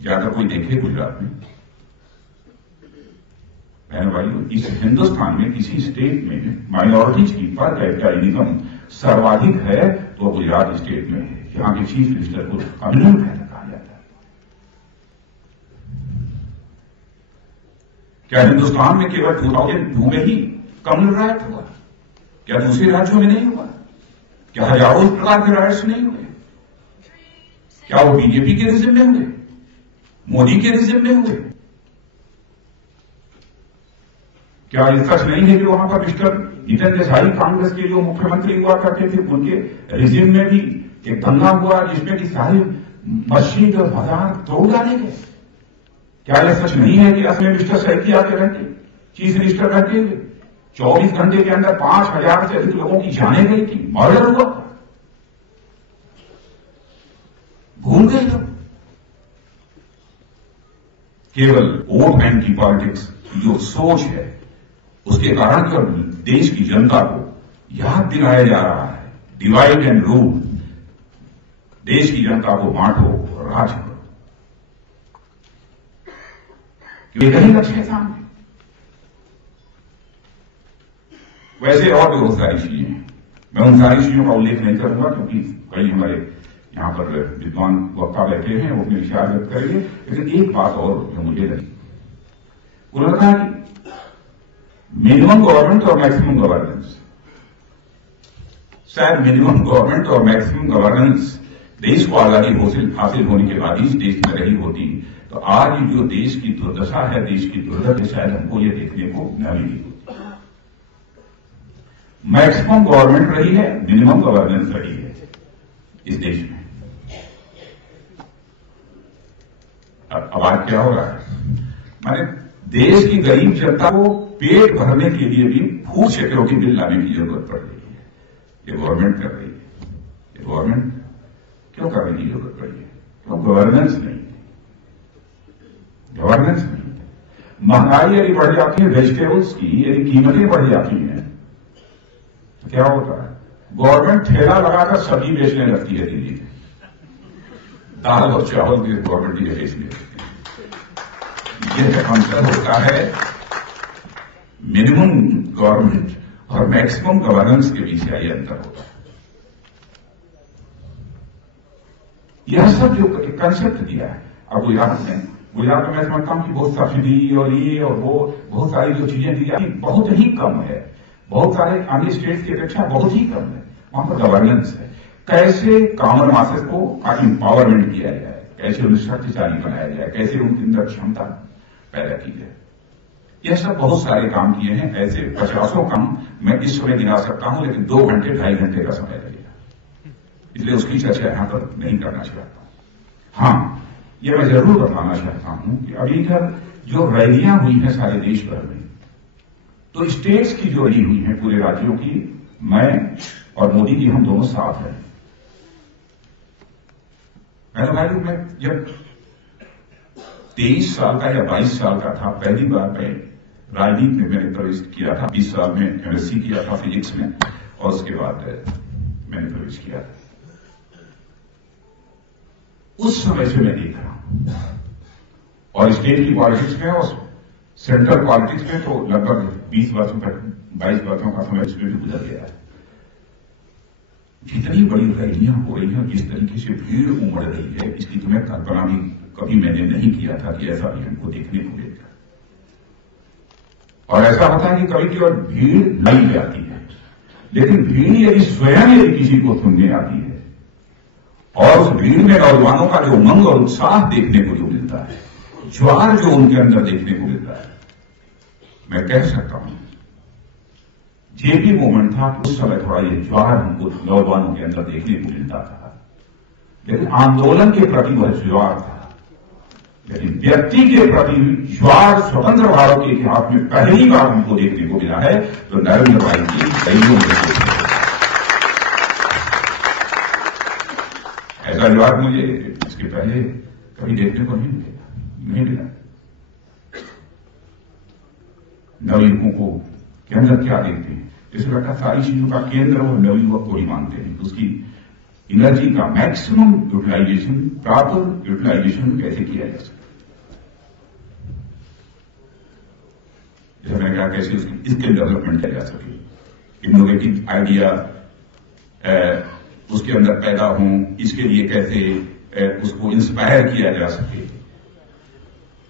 ज्यादा कोई देखे गुजरात में, बहन भाइयों, इस हिंदुस्तान में किसी स्टेट में माइनॉरिटीज की पर कैपिटा इनकम सर्वाधिक है तो गुजरात स्टेट में है। यहां के चीफ मिनिस्टर को अभिनव कहा जाता है। क्या हिंदुस्तान में केवल 2002 में ही कम्युनल राइट हुआ? क्या दूसरे राज्यों में नहीं हुआ? क्या हजारों प्रकार के राइट्स नहीं हुए? क्या वो बीजेपी के रिजिम में हुए, मोदी के रिजिम में हुए? क्या ये सच नहीं है कि वहां पर मिस्टर जितेंद्र देसाई कांग्रेस के जो मुख्यमंत्री हुआ करते थे, उनके रिजिम में भी एक दंगा हुआ जिसमें कि सारी मस्जिद और बाजार तोड़ डाले गए? क्या यह सच नहीं है कि असम में मिस्टर सैकी आके रहते, चीफ मिनिस्टर रहते हुए 24 घंटे के अंदर 5,000 से अधिक लोगों की जाने गई थी, मर्डर हुआ? भूल गए लोग। केवल वोट बैंक की पॉलिटिक्स जो सोच है उसके कारण जो देश की जनता को याद दिलाया जा रहा है, डिवाइड एंड रूल, देश की जनता को बांटो और राज करो, यही लक्ष्य है सामने। वैसे और भी बहुत सारी चीजें हैं, मैं उन सारी चीजों का उल्लेख नहीं करूंगा क्योंकि कई हमारे यहां पर विद्वान वक्ता बैठे हैं, वो अपने विचार व्यक्त करेंगे। लेकिन एक बात और जो मुझे लगी, उन्होंने कहा कि मिनिमम गवर्नमेंट और मैक्सिमम गवर्नेंस, शायद मिनिमम गवर्नमेंट और मैक्सिमम गवर्नेंस देश को आजादी हासिल होने के बाद इस देश में रही होती तो आज जो देश की दुर्दशा है, देश की दुर्गति, शायद हमको ये देखने को न मिली होती। मैक्सिमम गवर्नमेंट रही है, मिनिमम गवर्नेंस रही है इस देश में। अब आज क्या हो रहा है, माने देश की गरीब जनता को पेट भरने के लिए भी फूड सिक्योरिटी बिल लाने की जरूरत पड़ रही है। ये गवर्नमेंट कर रही है। ये गवर्नमेंट क्यों करने की जरूरत पड़ी है? क्यों? गवर्नेंस नहीं, गवर्नेंस नहीं। महंगाई यदि बढ़ जाती है, वेजिटेबल्स की यदि कीमतें बढ़ जाती हैं तो क्या होता है? गवर्नमेंट ठेला लगाकर सब्जी बेचने लगती है दिल्ली में, दाल और चावल भी गवर्नमेंट ही बेचने लगती है। यह अंतर होता है मिनिमम गवर्नमेंट और मैक्सिमम गवर्नेंस के बीच यह अंतर होता है। यह सब जो कंसेप्ट दिया है। अब गुजरात में मैं समझता हूं कि बहुत सब्सिडी और ये और वो बहुत सारी जो चीजें दी जाती बहुत ही कम है, बहुत सारे अन्य स्टेट्स की अपेक्षा बहुत ही कम है। वहां पर गवर्नेंस है, कैसे कॉमन मासेस को एम्पावरमेंट किया जाए, कैसे उन्हें शक्तिशाली बनाया जाए, कैसे उनके अंदर क्षमता पैदा की जाए, यह सब बहुत सारे काम किए हैं। ऐसे 50 काम मैं इस समय गिना सकता हूं, लेकिन 2 घंटे 2.5 घंटे का समय लगेगा, इसलिए उसकी चर्चा यहां पर नहीं करना चाहता। हाँ, यह मैं जरूर बताना चाहता हूं कि अभी तक जो रैलियां हुई हैं सारे देश भर में, तो स्टेट्स की जो रैली हुई है पूरे राज्यों की, मैं और मोदी जी हम दोनों साथ हैं। मैं जब 23 साल का या 22 साल का था, पहली बार मैं राजनीति में मैंने प्रवेश किया था। 20 साल में एमएससी किया था फिजिक्स में, और उसके बाद मैंने प्रवेश किया था। उस समय से मैं देख रहा हूं, और स्टेट की पॉलिटिक्स में और सेंट्रल पॉलिटिक्स में तो लगभग 20 वर्षों तक 22 वर्षों का समय इसमें भी गुजर गया है। जितनी बड़ी रैलियां हो रही हैं, जिस तरीके से भीड़ उमड़ रही है, इसकी तो मैं कल्पना भी कभी मैंने नहीं किया था कि ऐसा भी हमको देखने को मिलेगा। और ऐसा होता है कि कभी केवल भीड़ लाई जाती है, लेकिन भीड़ यदि स्वयं यदि किसी को सुनने आती है, और उस भीड़ में नौजवानों का जो उमंग और उत्साह देखने को जो मिलता है, ज्वार जो उनके अंदर देखने को मिलता है, मैं कह सकता हूं ये भी मोमेंट था कि उस समय थोड़ा ये ज्वार हमको नौजवानों के अंदर देखने को मिलता था, लेकिन आंदोलन के प्रति वह ज्वार था। लेकिन व्यक्ति के प्रति ज्वार स्वतंत्र भारत के इतिहास में पहली बार हमको देखने को मिला है, तो नरेंद्र भाई की रैलियों में। ऐसा ज्वार मुझे इसके पहले कभी देखने को नहीं मिला। नवयुवकों को के अंदर क्या देखते हैं, इस प्रकार सारी चीजों का केंद्र वो नवयुवक को ही मानते हैं। उसकी एनर्जी का मैक्सिमम यूटिलाइजेशन, प्रॉपर यूटिलाइजेशन कैसे किया जा सकता, जैसे मैंने कहा कैसे उसकी स्किल डेवलपमेंट किया जा सके, इनोवेटिव आइडिया उसके अंदर पैदा हो, इसके लिए कैसे उसको इंस्पायर किया जा सके,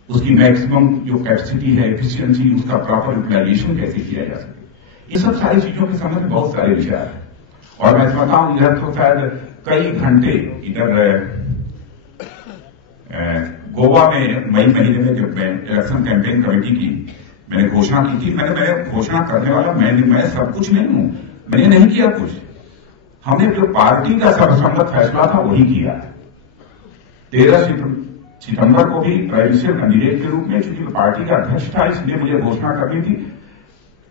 उसकी मैक्सिमम जो कैपेसिटी है, एफिशिएंसी, उसका प्रॉपर यूटिलाइजेशन कैसे किया जा सके। ये सब सारी चीजों के संबंध में बहुत सारे विचार हैं। और मैं समझता हूं इधर तो शायद कई घंटे, इधर गोवा में मई महीने में जब मैं इलेक्शन कैंपेन कमेटी की मैंने घोषणा की थी, मैंने घोषणा करने वाला मैं सब कुछ नहीं हूं, मैंने नहीं किया कुछ। हमने जो पार्टी का सर्वसम्मत फैसला था वही किया। 13 सितंबर को भी प्रेसिडेंशियल कैंडिडेट के रूप में, चूंकि पार्टी का अध्यक्ष था इसलिए मुझे घोषणा करनी थी,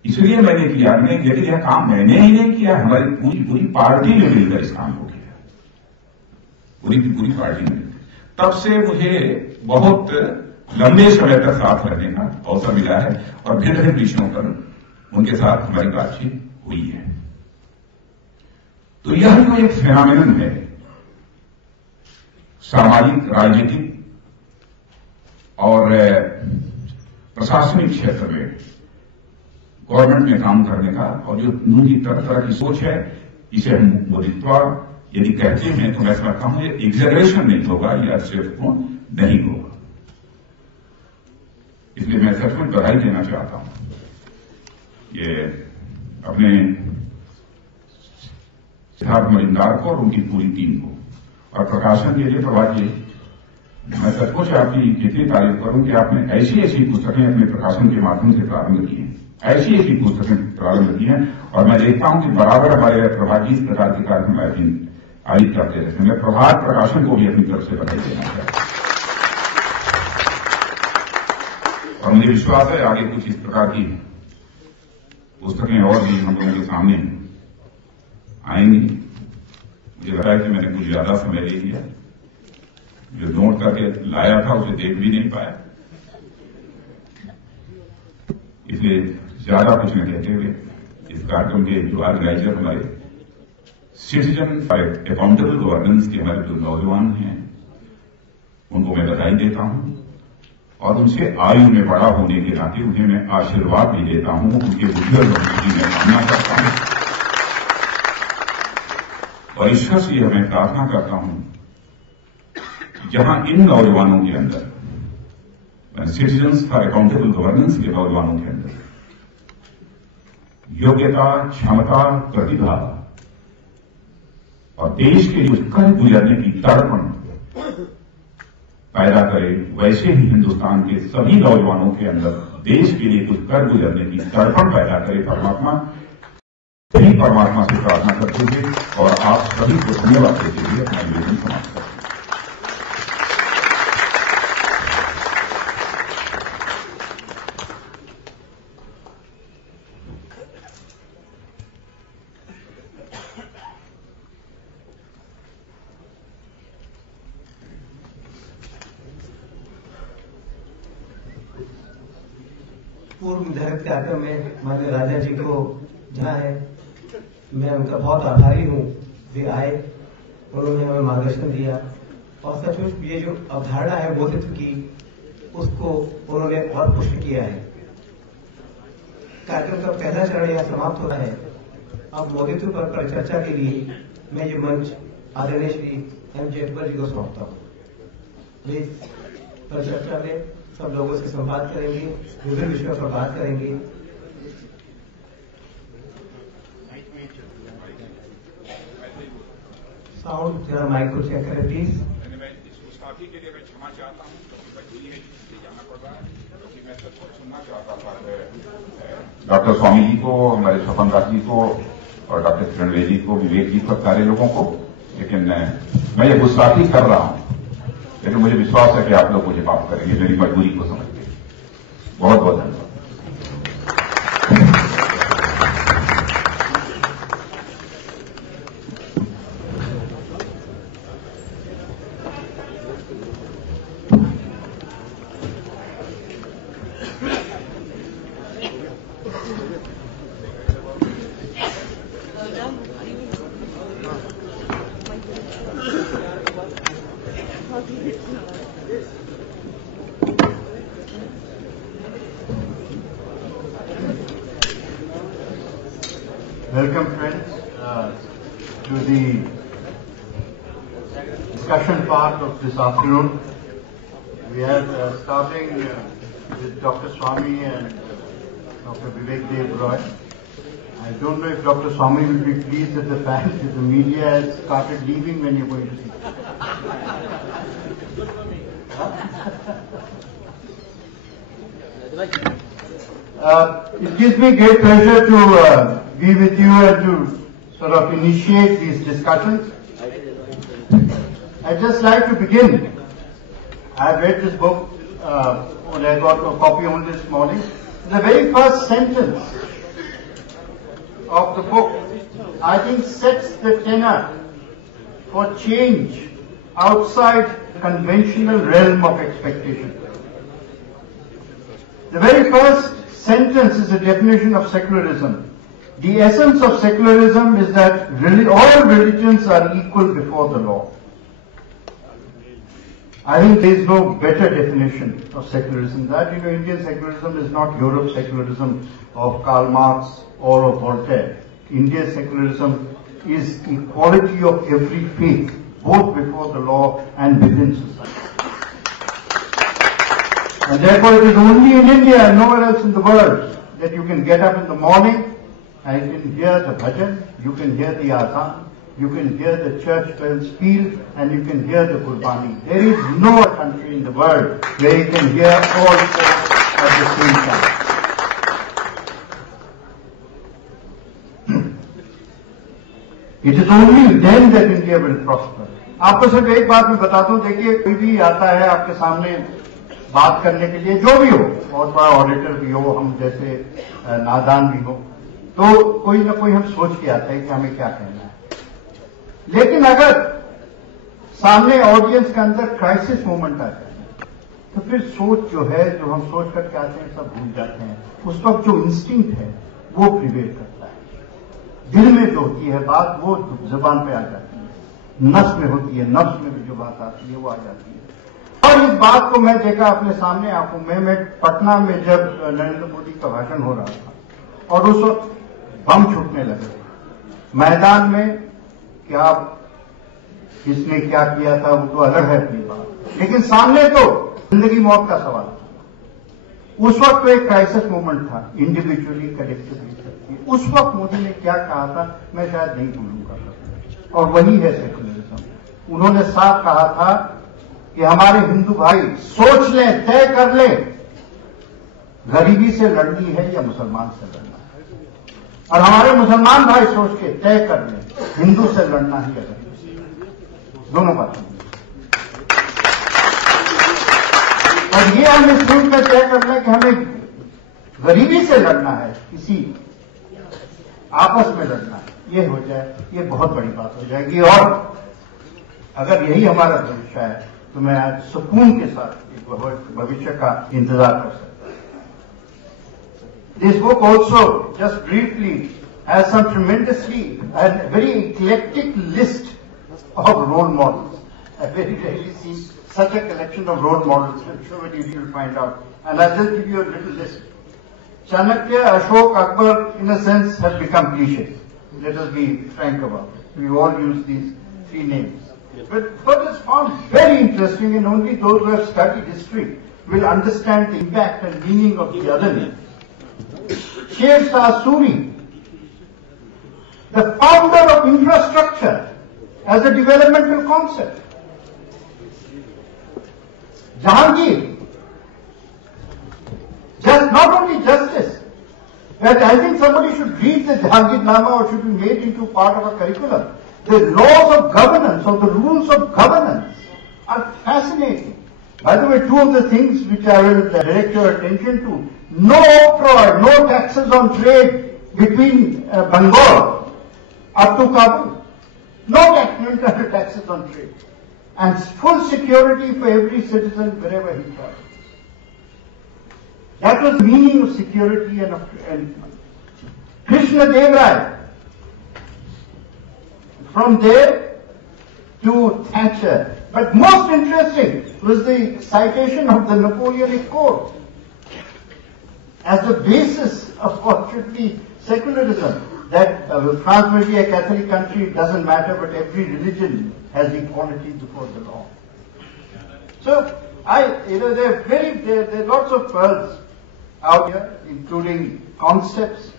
इसलिए मैंने किया। लेकिन यह काम मैंने ही नहीं किया, हमारी पूरी पार्टी ने मिलकर इस काम को किया, पूरी पार्टी ने। तब से मुझे बहुत लंबे समय तक साथ रहने का अवसर मिला है, और भिन्न विषयों पर उनके साथ हमारी बातचीत हुई है। तो यह जो एक फेनोमेनन है सामाजिक, राजनीतिक और प्रशासनिक क्षेत्र में गवर्नमेंट में काम करने का, और जो उनकी तरह की सोच है, इसे हम मोदित्वा यदि कहते हैं तो मैं समझता हूं ये एग्जैगरेशन नहीं होगा, या सिर्फ नहीं होगा। इसलिए मैं सच में बधाई देना चाहता हूं ये अपने सिद्धार्थ मलिंदार को और उनकी पूरी टीम को, और प्रकाशन के लिए प्रभात जी, मैं सचमुच आपकी कितनी तारीफ करूं कि आपने ऐसी पुस्तकें अपने प्रकाशन के माध्यम से प्रारंभ की हैं, ऐसी पुस्तकें प्रारंभ की हैं। और मैं देखता हूं कि बराबर हमारे प्रभात जी इस प्रकार के कार्यक्रम आयोजित करते रहते हैं। मैं प्रभात प्रकाशन को भी अपनी तरफ से बधाई देना चाहता हूं, और मुझे विश्वास है आगे कुछ इस प्रकार की पुस्तकें और भी हम लोगों के सामने आएंगी। मुझे लगा है कि मैंने कुछ ज्यादा समय ले लिया, जो नोट करके लाया था उसे देख भी नहीं पाया, इसलिए ज्यादा कुछ न कहते हुए इस कार्यक्रम के जो ऑर्गेनाइजर हमारे सिटीजन अकाउंटेबल गवर्नेंस के हमारे जो नौजवान हैं उनको मैं बधाई देता हूं, और उनसे आयु में बड़ा होने के नाते उन्हें मैं आशीर्वाद भी देता हूं, उनके उज्जवल भविष्य की मैं कामना करता हूं, और ईश्वर से यह मैं प्रार्थना करता हूं जहां इन नौजवानों के अंदर सिटीजन्स फॉर अकाउंटेबल गवर्नेंस के नौजवानों के अंदर योग्यता, क्षमता, प्रतिभा और देश के लिए कर गुजरने की तड़पन पैदा करे, वैसे ही हिंदुस्तान के सभी नौजवानों के अंदर देश के लिए कुछ कर गुजरने की तड़पन पैदा करे परमात्मा। सभी परमात्मा से प्रार्थना करते हुए और आप सभी को धन्यवाद देते हुए अपना निवेदन समाप्त करते हैं। पूर्व विधायक कार्यक्रम में माननीय राजा जी को जहाँ है, मैं उनका बहुत आभारी हूँ। वे आए, उन्होंने हमें मार्गदर्शन दिया और सचमुच ये जो अवधारणा है मोदित्व की, उसको उन्होंने और पुष्ट किया है। कार्यक्रम का पहला चरण यहाँ समाप्त हो रहा है। अब मोदित्व पर परिचर्चा के लिए मैं ये मंच आदरणीय श्री एम जेठमल जी को सौंपता हूँ। वे परिचर्चा में सब लोगों से संवाद करेंगे, विभिन्न विषयों पर बात करेंगे। साउंड जरा माइक को चेक करें प्लीज। गुस्ताखी के लिए मैं क्षमा चाहता हूँ, क्योंकि है इसलिए जाना पड़ रहा है, क्योंकि मैं सब कुछ सुनना चाहता था डॉक्टर स्वामी जी को, हमारे स्वपन दास जी को और डॉक्टर किरण जी को, विवेक जी को, सारे लोगों को, लेकिन मैं ये गुस्ताखी कर रहा हूँ, लेकिन मुझे विश्वास है कि आप लोग मुझे माफ करेंगे मेरी मजबूरी को समझ के। बहुत बहुत धन्यवाद। Welcome friends to the discussion part of this afternoon. We are starting with Dr. Swamy and Dr. Vivek Dev Roy. I don't know if Dr. Swamy will be pleased at the fact that the media has started leaving when you're going to see. It gives me great pleasure to be with you and to sort of initiate these discussions. I'd just like to begin. I've read this book, and I got a copy only this morning. The very first sentence of the book, I think, sets the tenor for change outside the conventional realm of expectation. The very first sentence is a definition of secularism. The essence of secularism is that all religions are equal before the law. I think there is no better definition of secularism. That, Indian secularism is not Europe's secularism of Karl Marx or of Voltaire. India's secularism is equality of every faith, both before the law and within society. And therefore it is only in India and nowhere else in the world that you can get up in the morning and you can hear the bhajan, you can hear the azan, you can hear the church bells peal, and you can hear the Gurbani. There is no country in the world where you can hear all four at the same time. It is only then that India will prosper. आपको सिर्फ एक बात मैं बताता हूँ, देखिए कोई भी आता है आपके सामने बात करने के लिए, जो भी हो, बहुत बड़ा ऑडिटर भी हो, हम जैसे नादान भी हो, तो कोई ना कोई हम सोच के आता है कि हमें क्या कहना है। लेकिन अगर सामने ऑडियंस के अंदर क्राइसिस मोमेंट आ जाए तो फिर सोच जो है, जो हम सोच करके आते हैं, सब भूल जाते हैं। उस वक्त जो इंस्टिंक्ट है वो प्रिवेल करता है। दिल में जो होती है बात वो जुबान पे आ जाती है, नस में होती है, नफ्स में भी जो बात आती है वो आ जाती है। और इस बात को मैं देखा अपने सामने आंखों में। मैं पटना में जब नरेंद्र मोदी का भाषण हो रहा था और उस वक्त बम छूटने लगे मैदान में, कि आप किसने क्या किया था वो तो अलग है अपनी बात, लेकिन सामने तो जिंदगी मौत का सवाल था। उस वक्त तो एक क्राइसिस मोमेंट था, इंडिविजुअली कलेक्टिवली। उस वक्त मोदी ने क्या कहा था मैं शायद नहीं भूलूंगा, और वही है सेकुलरिज्म। उन्होंने साफ कहा था कि हमारे हिंदू भाई सोच लें, तय कर लें, गरीबी से लड़नी है या मुसलमान से लड़ना है। और हमारे मुसलमान भाई सोच के तय कर लें, हिंदू से लड़ना है या गरीबी से, दोनों बातें। और ये हम इस मुल्क में तय करना है कि हमें गरीबी से लड़ना है, किसी आपस में लड़ना है, ये हो जाए, ये बहुत बड़ी बात हो जाएगी। और अगर यही हमारा भविष्य है तो मैं आज सुकून के साथ एक भविष्य का इंतजार कर सकता हूं। This book also, just briefly, has some tremendously and very eclectic list of role models. I've very rarely seen such a collection of role models. I'm sure very easy to find out. And I'll just give you a little list. Chanakya, Ashok, Akbar, in a sense, have become cliches. Let us be frank about it. We all use these three names. But what is found very interesting, and only those who have studied history will understand the impact and meaning of the other names. Sher Shah Suri, the founder of infrastructure as a developmental concept. Jahangir, just not only justice, but I think somebody should read the Jahangirnama or should be made into part of a curriculum. The laws of governance or the rules of governance are fascinating. By the way, two of the things which I will direct your attention to: no octroi, no taxes on trade between Bengal up to Kabul. No taxes on trade, and full security for every citizen wherever he travels. That was the meaning of security and Krishna Dev Raya. From there to Thatcher. But most interesting was the citation of the Napoleonic Code as the basis of what should be secularism. That France may be a Catholic country, it doesn't matter, but every religion has equality before the law. So, there are lots of pearls out here, including concepts,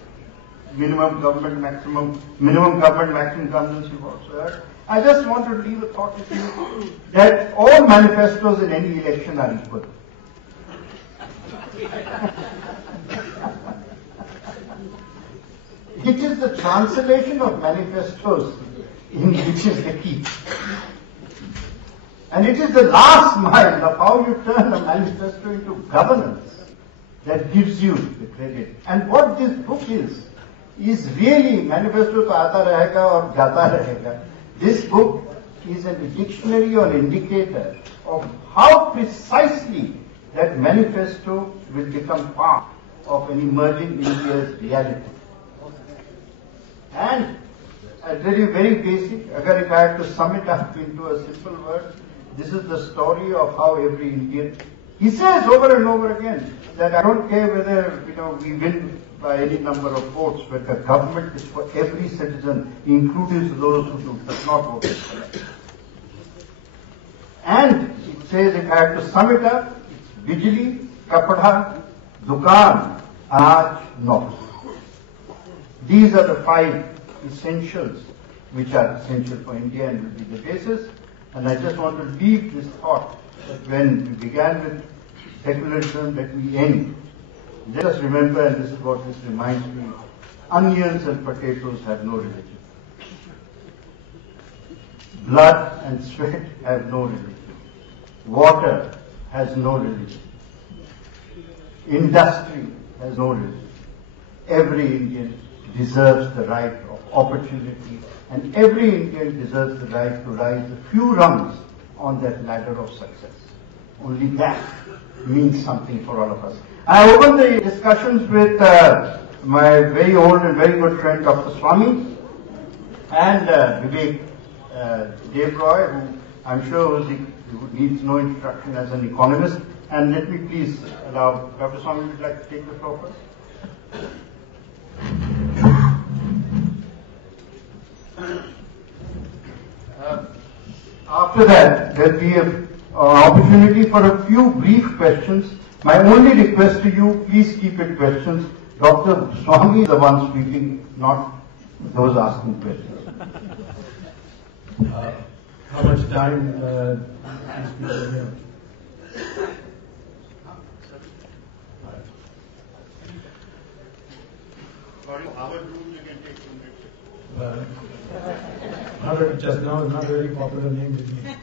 minimum government, maximum governance you've also heard. I just want to leave a thought with you that all manifestos in any election are equal. It is the translation of manifestos in which is the key. And it is the last mile of how you turn a manifesto into governance that gives you the credit. And what this book is really, manifesto to aata rahega aur jata rahega. This book is a dictionary or indicator of how precisely that manifesto will become part of an emerging India's reality. And I'll tell you very basic, if I have to sum it up into a simple word, this is the story of how every Indian, he says over and over again that I don't care whether we win by any number of votes, but the government is for every citizen, including those who do not vote. And it says, if I have to sum it up, it's Bijli, Kapada, Dukan, Anaj, Naukri. These are the 5 essentials which are essential for India and will be the basis. And I just want to leave this thought that when we began with secularism, that we end. Let us remember, and this is what this reminds me, onions and potatoes have no religion. Blood and sweat have no religion. Water has no religion. Industry has no religion. Every Indian deserves the right of opportunity, and every Indian deserves the right to rise a few rungs on that ladder of success. Only that means something for all of us. I opened the discussions with my very old and very good friend Dr. Swamy and Vivek Devroy, who I'm sure who needs no introduction as an economist. And let me please allow Dr. Swamy, would like to take the floor first. After that, there'll be an opportunity for a few brief questions. My only request to you, please keep it questions. Dr. Swamy is the one speaking, not those asking questions. How much time these people have? Harvard just now is not a very popular name with me.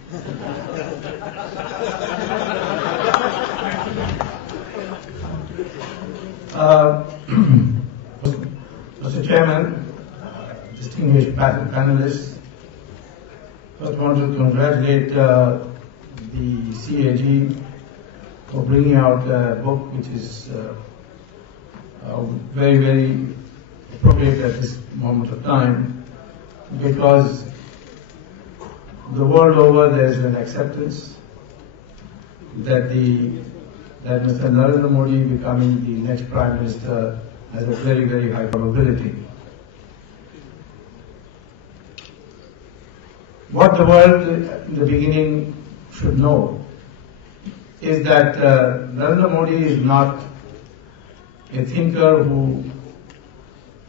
Mr. Chairman, distinguished panelists, first I want to congratulate the CAG for bringing out a book which is very, very appropriate at this moment of time, because the world over there is an acceptance that Mr. Narendra Modi becoming the next Prime Minister has a very, very high probability. What the world in the beginning should know is that Narendra Modi is not a thinker who,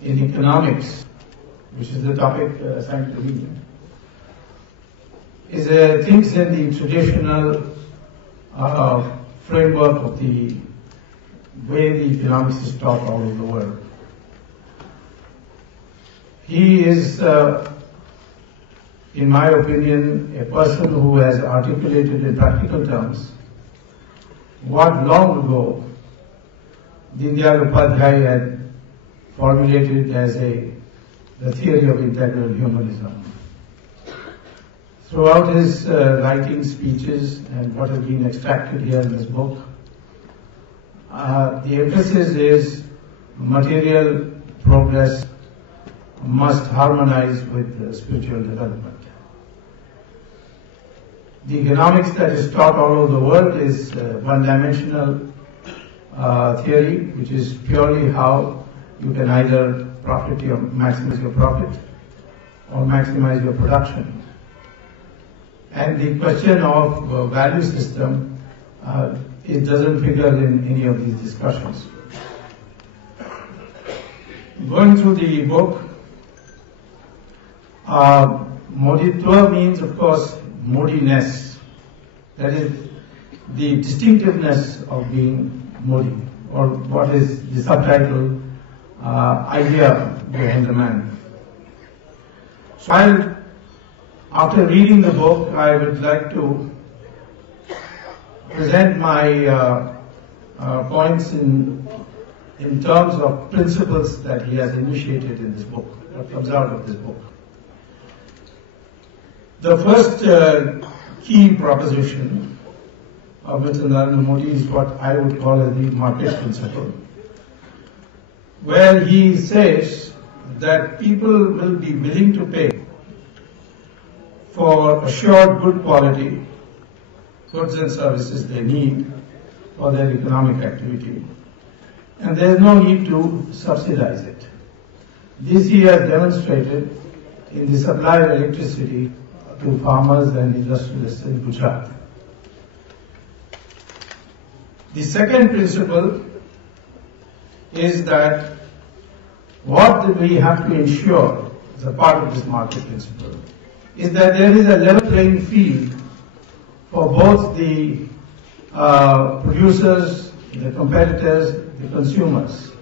in economics, which is the topic assigned to me, thinks in the traditional framework of the way the economics is taught all over the world. He is, in my opinion, a person who has articulated in practical terms what long ago Dindayal Upadhyay had formulated as the theory of integral humanism. Throughout his writing, speeches, and what has been extracted here in this book, the emphasis is material progress must harmonize with spiritual development. The economics that is taught all over the world is one-dimensional theory, which is purely how you can either maximize your profit or maximize your production. And the question of value system, it doesn't figure in any of these discussions. Going through the book, Moditva means, of course, Modiness. That is the distinctiveness of being Modi, or what is the subtitle idea behind the man. So after reading the book, I would like to present my points in terms of principles that he has initiated in this book, what comes out of this book. The first key proposition of Mr. Narendra Modi is what I would call as the market principle, where he says that people will be willing to pay for assured good quality goods and services they need for their economic activity, and there is no need to subsidize it. This he has demonstrated in the supply of electricity to farmers and industrialists in Gujarat. The second principle is that what we have to ensure as a part of this market principle is that there is a level playing field for both the producers, the competitors, the consumers.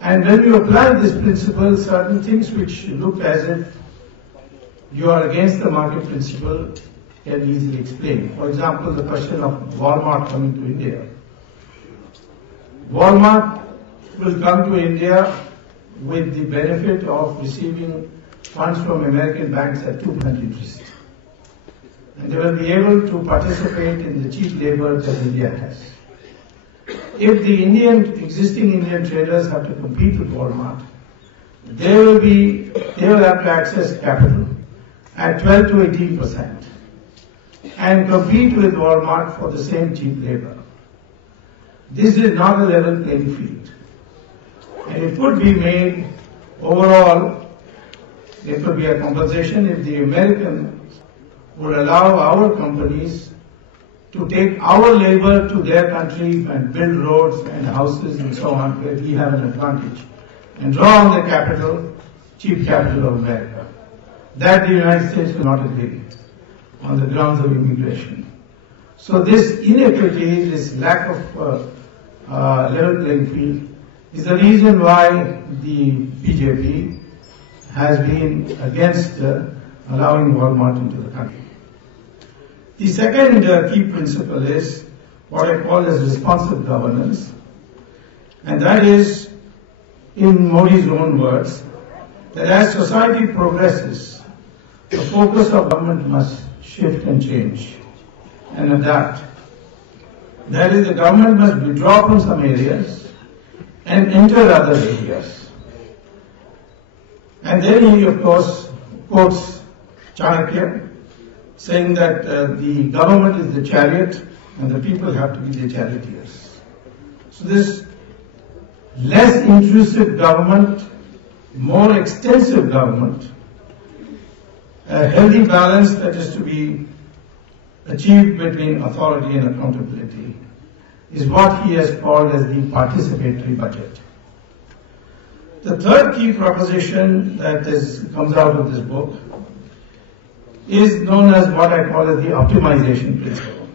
And when you apply this principle, certain things which look as if you are against the market principle can be easily explained. For example, the question of Walmart coming to India. Walmart will come to India with the benefit of receiving funds from American banks at 2% interest. And they will be able to participate in the cheap labor that India has. If the existing Indian traders have to compete with Walmart, they will have to access capital at 12 to 18% and compete with Walmart for the same cheap labor. This is not a level playing field. And it could be made overall, there could be a compensation if the American would allow our companies to take our labor to their country and build roads and houses and so on, where we have an advantage, and draw on the capital, cheap capital of America. That the United States will not agree on the grounds of immigration. So this inequity, this lack of level playing field, is the reason why the BJP has been against allowing Walmart into the country. The second key principle is what I call as responsive governance, and that is, in Modi's own words, that as society progresses, the focus of government must shift and change and adapt. That is, the government must withdraw from some areas and enter other areas. And then he, of course, quotes Chanakya, saying that the government is the chariot and the people have to be the charioteers. So this less intrusive government, more extensive government, a healthy balance that is to be achieved between authority and accountability, is what he has called as the participatory budget. The third key proposition that comes out of this book is known as what I call as the optimization principle.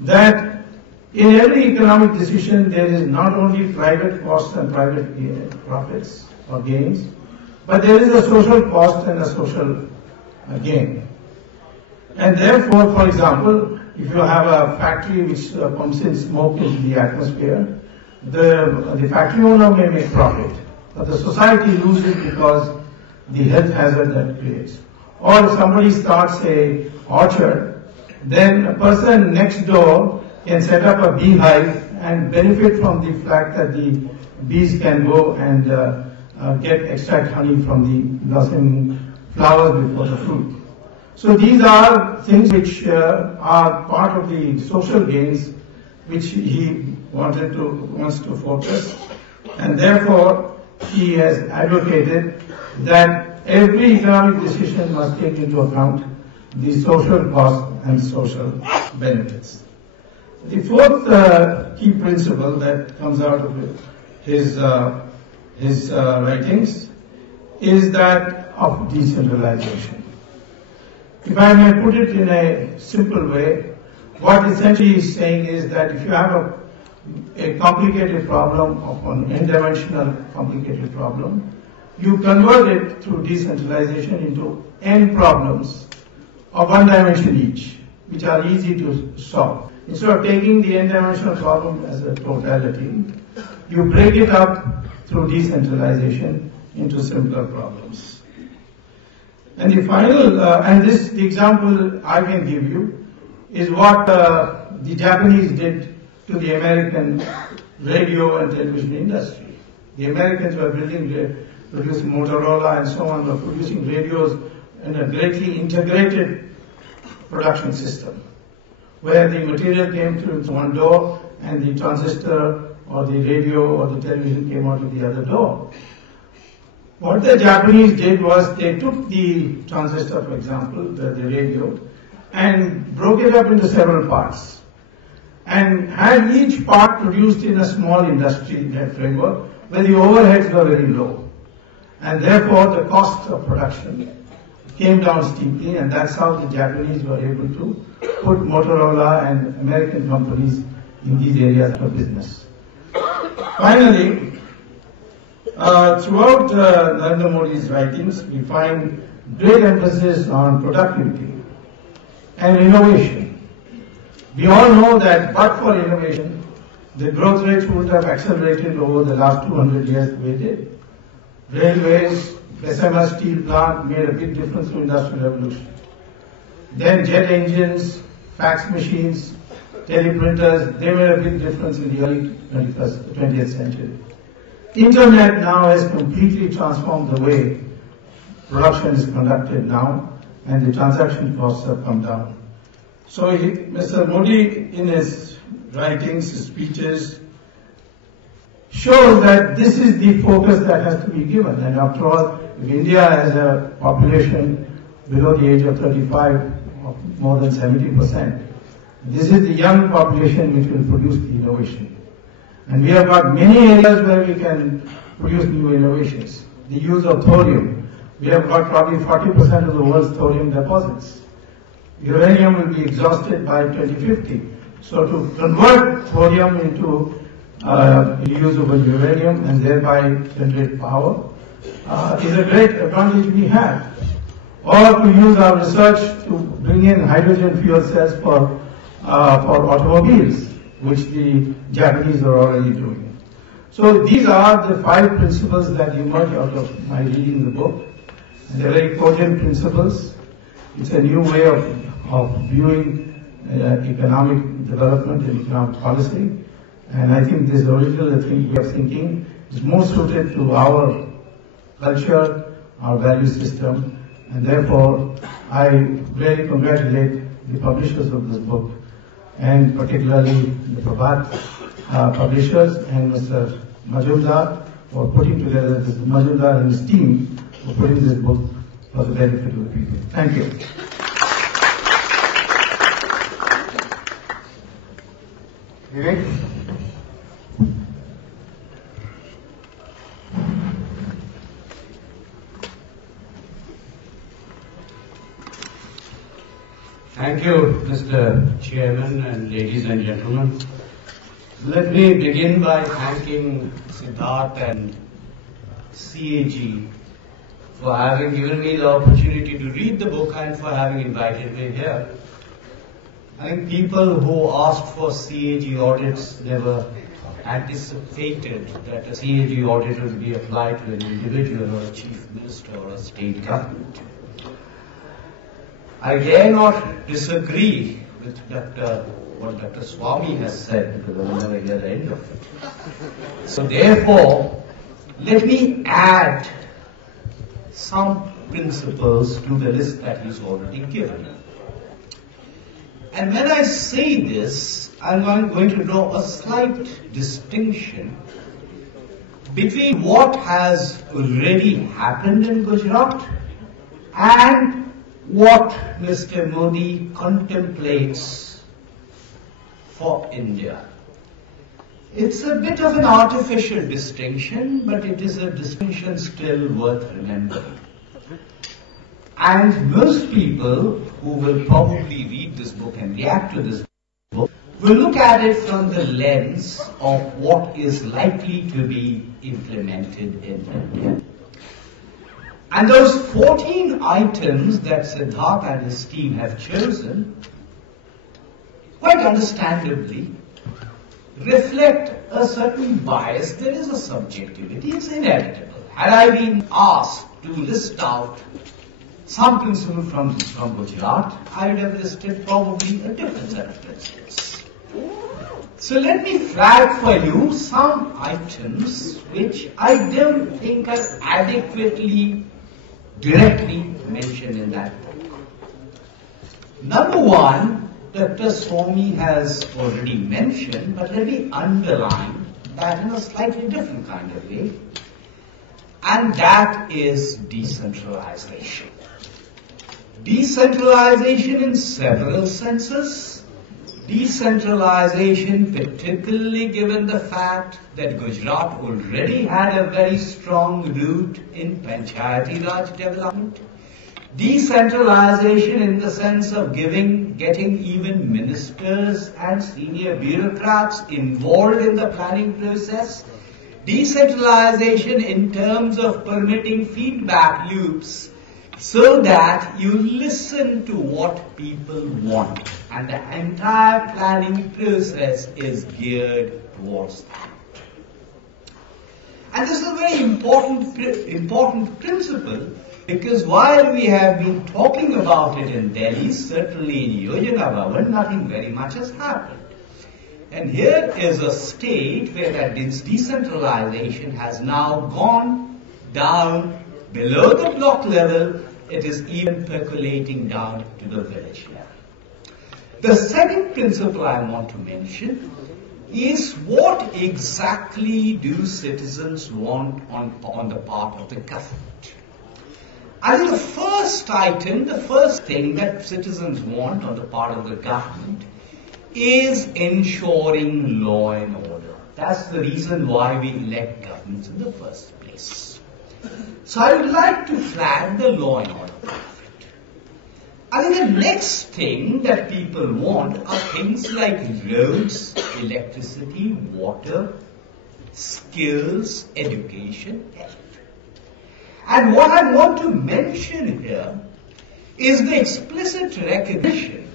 That in every economic decision there is not only private costs and private profits or gains, but there is a social cost and a social gain. And therefore, for example, if you have a factory which pumps in smoke into the atmosphere, the factory owner may make profit, but the society loses because the health hazard that creates. Or if somebody starts a orchard, then a person next door can set up a beehive and benefit from the fact that the bees can go and extract honey from the blossoming flowers before the fruit. So these are things which are part of the social gains which he wants to focus, and therefore he has advocated that every economic decision must take into account the social cost and social benefits. The fourth key principle that comes out of his writings is that of decentralization. If I may put it in a simple way, what essentially he's saying is that if you have a complicated problem, of an n-dimensional complicated problem, you convert it through decentralization into n problems of one dimension each, which are easy to solve. Instead of taking the n-dimensional problem as a totality, you break it up through decentralization into simpler problems. And the final, the example I can give you is what the Japanese did to the American radio and television industry. The Americans were producing Motorola and so on, were producing radios in a greatly integrated production system, where the material came through one door and the transistor or the radio or the television came out of the other door. What the Japanese did was they took the transistor, for example, the radio, and broke it up into several parts, and had each part produced in a small industry framework where the overheads were very low, and therefore the cost of production came down steeply, and that's how the Japanese were able to put Motorola and American companies in these areas of business. Finally, throughout Narendra Modi's writings, we find great emphasis on productivity and innovation. We all know that but for innovation, the growth rates would have accelerated over the last 200 years the way it did. Railways, Bessemer steel plant made a big difference to industrial revolution. Then jet engines, fax machines, teleprinters, they made a big difference in the early 20th century. Internet now has completely transformed the way production is conducted now, and the transaction costs have come down. So Mr. Modi, in his writings, his speeches, shows that this is the focus that has to be given. And after all, if India has a population below the age of 35, of more than 70%. This is the young population which will produce the innovation. And we have got many areas where we can produce new innovations. The use of thorium. We have got probably 40% of the world's thorium deposits. Uranium will be exhausted by 2050. So to convert thorium into usable uranium and thereby generate power is a great advantage we have. Or to use our research to bring in hydrogen fuel cells for automobiles, which the Japanese are already doing. So these are the 5 principles that emerge out of my reading the book. And they're very cogent principles. It's a new way of viewing economic development and economic policy. And I think this original way of thinking is more suited to our culture, our value system, and therefore I really congratulate the publishers of this book, and particularly the Prabhat publishers and Mr. Majumdar for putting together this, Majumdar and his team for putting this book for the benefit of the people. Thank you. Vivek? Thank you, Mr. Chairman and ladies and gentlemen. Let me begin by thanking Siddharth and CAG for having given me the opportunity to read the book and for having invited me here. I think people who asked for CAG audits never anticipated that a CAG audit would be applied to an individual or a chief minister or a state government. I dare not disagree with what Dr. Swamy has said, because I will never hear the end of it. So therefore, let me add some principles to the list that he's already given. And when I say this, I'm going to draw a slight distinction between what has already happened in Gujarat and what Mr. Modi contemplates for India. It's a bit of an artificial distinction, but it is a distinction still worth remembering. And most people who will probably read this book and react to this book will look at it from the lens of what is likely to be implemented in India. And those 14 items that Siddharth and his team have chosen, quite understandably, reflect a certain bias. There is a subjectivity, it's inevitable. Had I been asked to list out some principle from Gujarat, I would have listed probably a different set of principles. So let me flag for you some items which I don't think are adequately directly mentioned in that book. Number one, Dr. Swamy has already mentioned, but let me underline that in a slightly different kind of way, and that is decentralization. Decentralization in several senses. Decentralization, particularly given the fact that Gujarat already had a very strong root in Panchayati Raj development. Decentralization in the sense of getting even ministers and senior bureaucrats involved in the planning process. Decentralization in terms of permitting feedback loops, so that you listen to what people want, and the entire planning process is geared towards that. And this is a very important principle, because while we have been talking about it in Delhi, certainly in Yojana Bhavan, nothing very much has happened. And here is a state where that decentralization has now gone down below the block level. It is even percolating down to the village level. The second principle I want to mention is what exactly do citizens want on the part of the government. I think the first item, the first thing that citizens want on the part of the government is ensuring law and order. That's the reason why we elect governments in the first place. So I would like to flag the law and order part of it. I think the next thing that people want are things like roads, electricity, water, skills, education, health. And what I want to mention here is the explicit recognition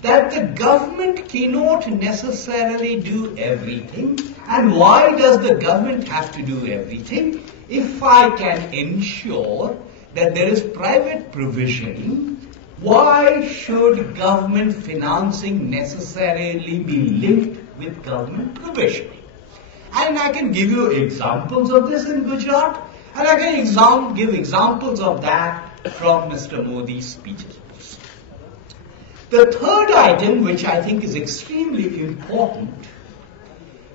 that the government cannot necessarily do everything. And why does the government have to do everything? If I can ensure that there is private provisioning, why should government financing necessarily be linked with government provisioning? And I can give you examples of this in Gujarat, and I can give examples of that from Mr. Modi's speeches also. The third item, which I think is extremely important,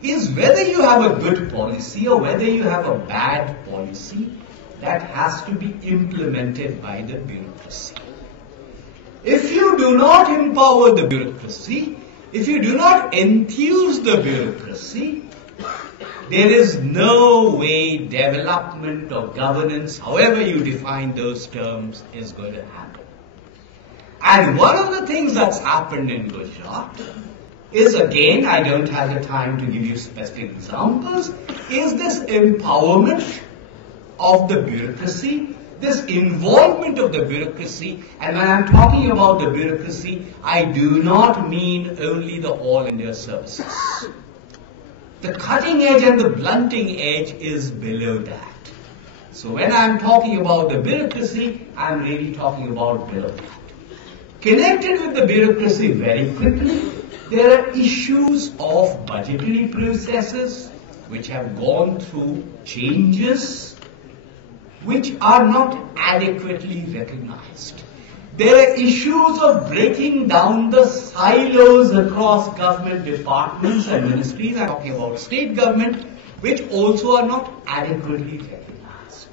is whether you have a good policy or whether you have a bad policy, that has to be implemented by the bureaucracy. If you do not empower the bureaucracy, if you do not enthuse the bureaucracy, there is no way development or governance, however you define those terms, is going to happen. And one of the things that's happened in Gujarat is, again, I don't have the time to give you specific examples, is this empowerment of the bureaucracy, this involvement of the bureaucracy. And when I'm talking about the bureaucracy, I do not mean only the All India services. The cutting edge and the blunting edge is below that. So when I'm talking about the bureaucracy, I'm really talking about below that. Connected with the bureaucracy very quickly, there are issues of budgetary processes which have gone through changes which are not adequately recognized. There are issues of breaking down the silos across government departments and ministries. I'm talking about state government, which also are not adequately recognized.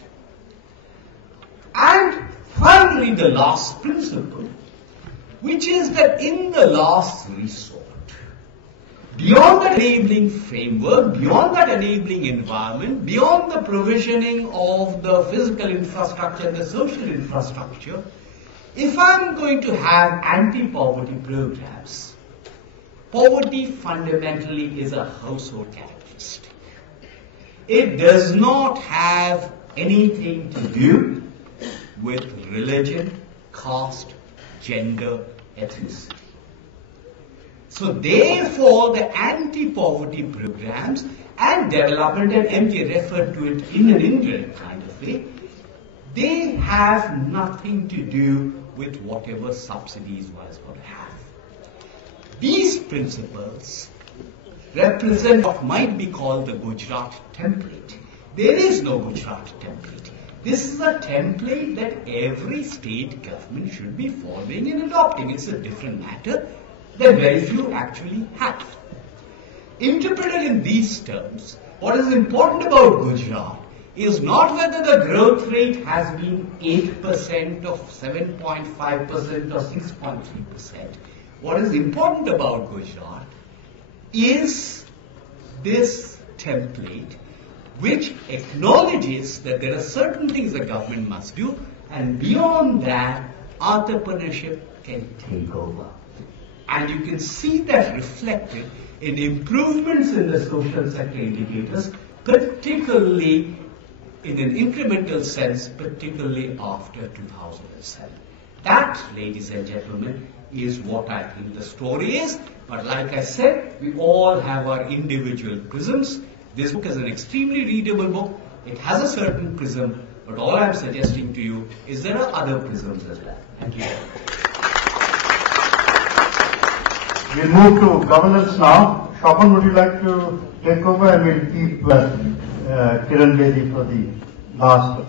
And finally, the last principle, which is that in the last resort, beyond that enabling framework, beyond that enabling environment, beyond the provisioning of the physical infrastructure and the social infrastructure, if I'm going to have anti-poverty programs, poverty fundamentally is a household characteristic. It does not have anything to do with religion, caste, gender, ethnicity. So therefore, the anti-poverty programs and development, and MJ referred to it in an indirect kind of way, they have nothing to do with whatever subsidies one is going to have. These principles represent what might be called the Gujarat template. There is no Gujarat template. This is a template that every state government should be following and adopting. It's a different matter that very few actually have. Interpreted in these terms, what is important about Gujarat is not whether the growth rate has been 8% or 7.5% or 6.3%. What is important about Gujarat is this template which acknowledges that there are certain things the government must do, and beyond that, entrepreneurship can take over. And you can see that reflected in improvements in the social sector indicators, particularly in an incremental sense, particularly after 2007. That, ladies and gentlemen, is what I think the story is. But like I said, we all have our individual prisms. This book is an extremely readable book. It has a certain prism, but all I'm suggesting to you is there are other prisms as well. Thank you. We'll move to governance now. Shopan, would you like to take over, and we'll keep Kiran Bedi for the last.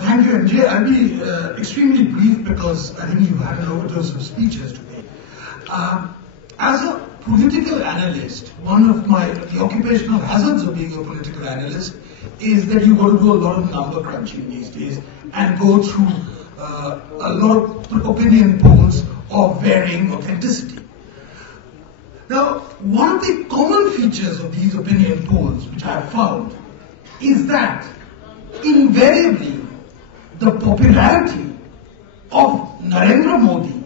Thank you, MJ. I'll be extremely brief because I think you've had an overdose of speeches today. As a political analyst, one of the occupational hazards of being a political analyst is that you got to do a lot of number crunching these days and go through a lot of opinion polls of varying authenticity. Now, one of the common features of these opinion polls, which I have found, is that invariably the popularity of Narendra Modi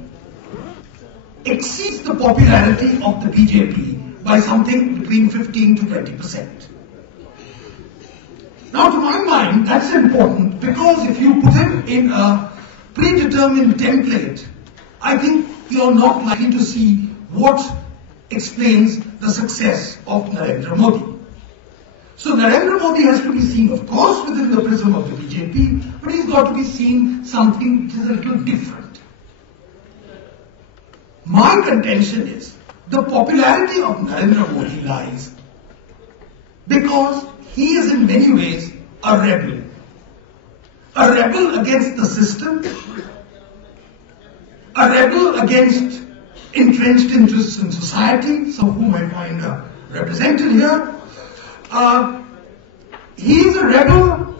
exceeds the popularity of the BJP by something between 15 to 20%. Now, to my mind, that's important because if you put him in a predetermined template, I think you're not likely to see what explains the success of Narendra Modi. So Narendra Modi has to be seen, of course, within the prism of the BJP, but he's got to be seen something which is a little different. My contention is the popularity of Narendra Modi lies because he is in many ways a rebel against the system, a rebel against entrenched interests in society, some of whom I find represented here. He is a rebel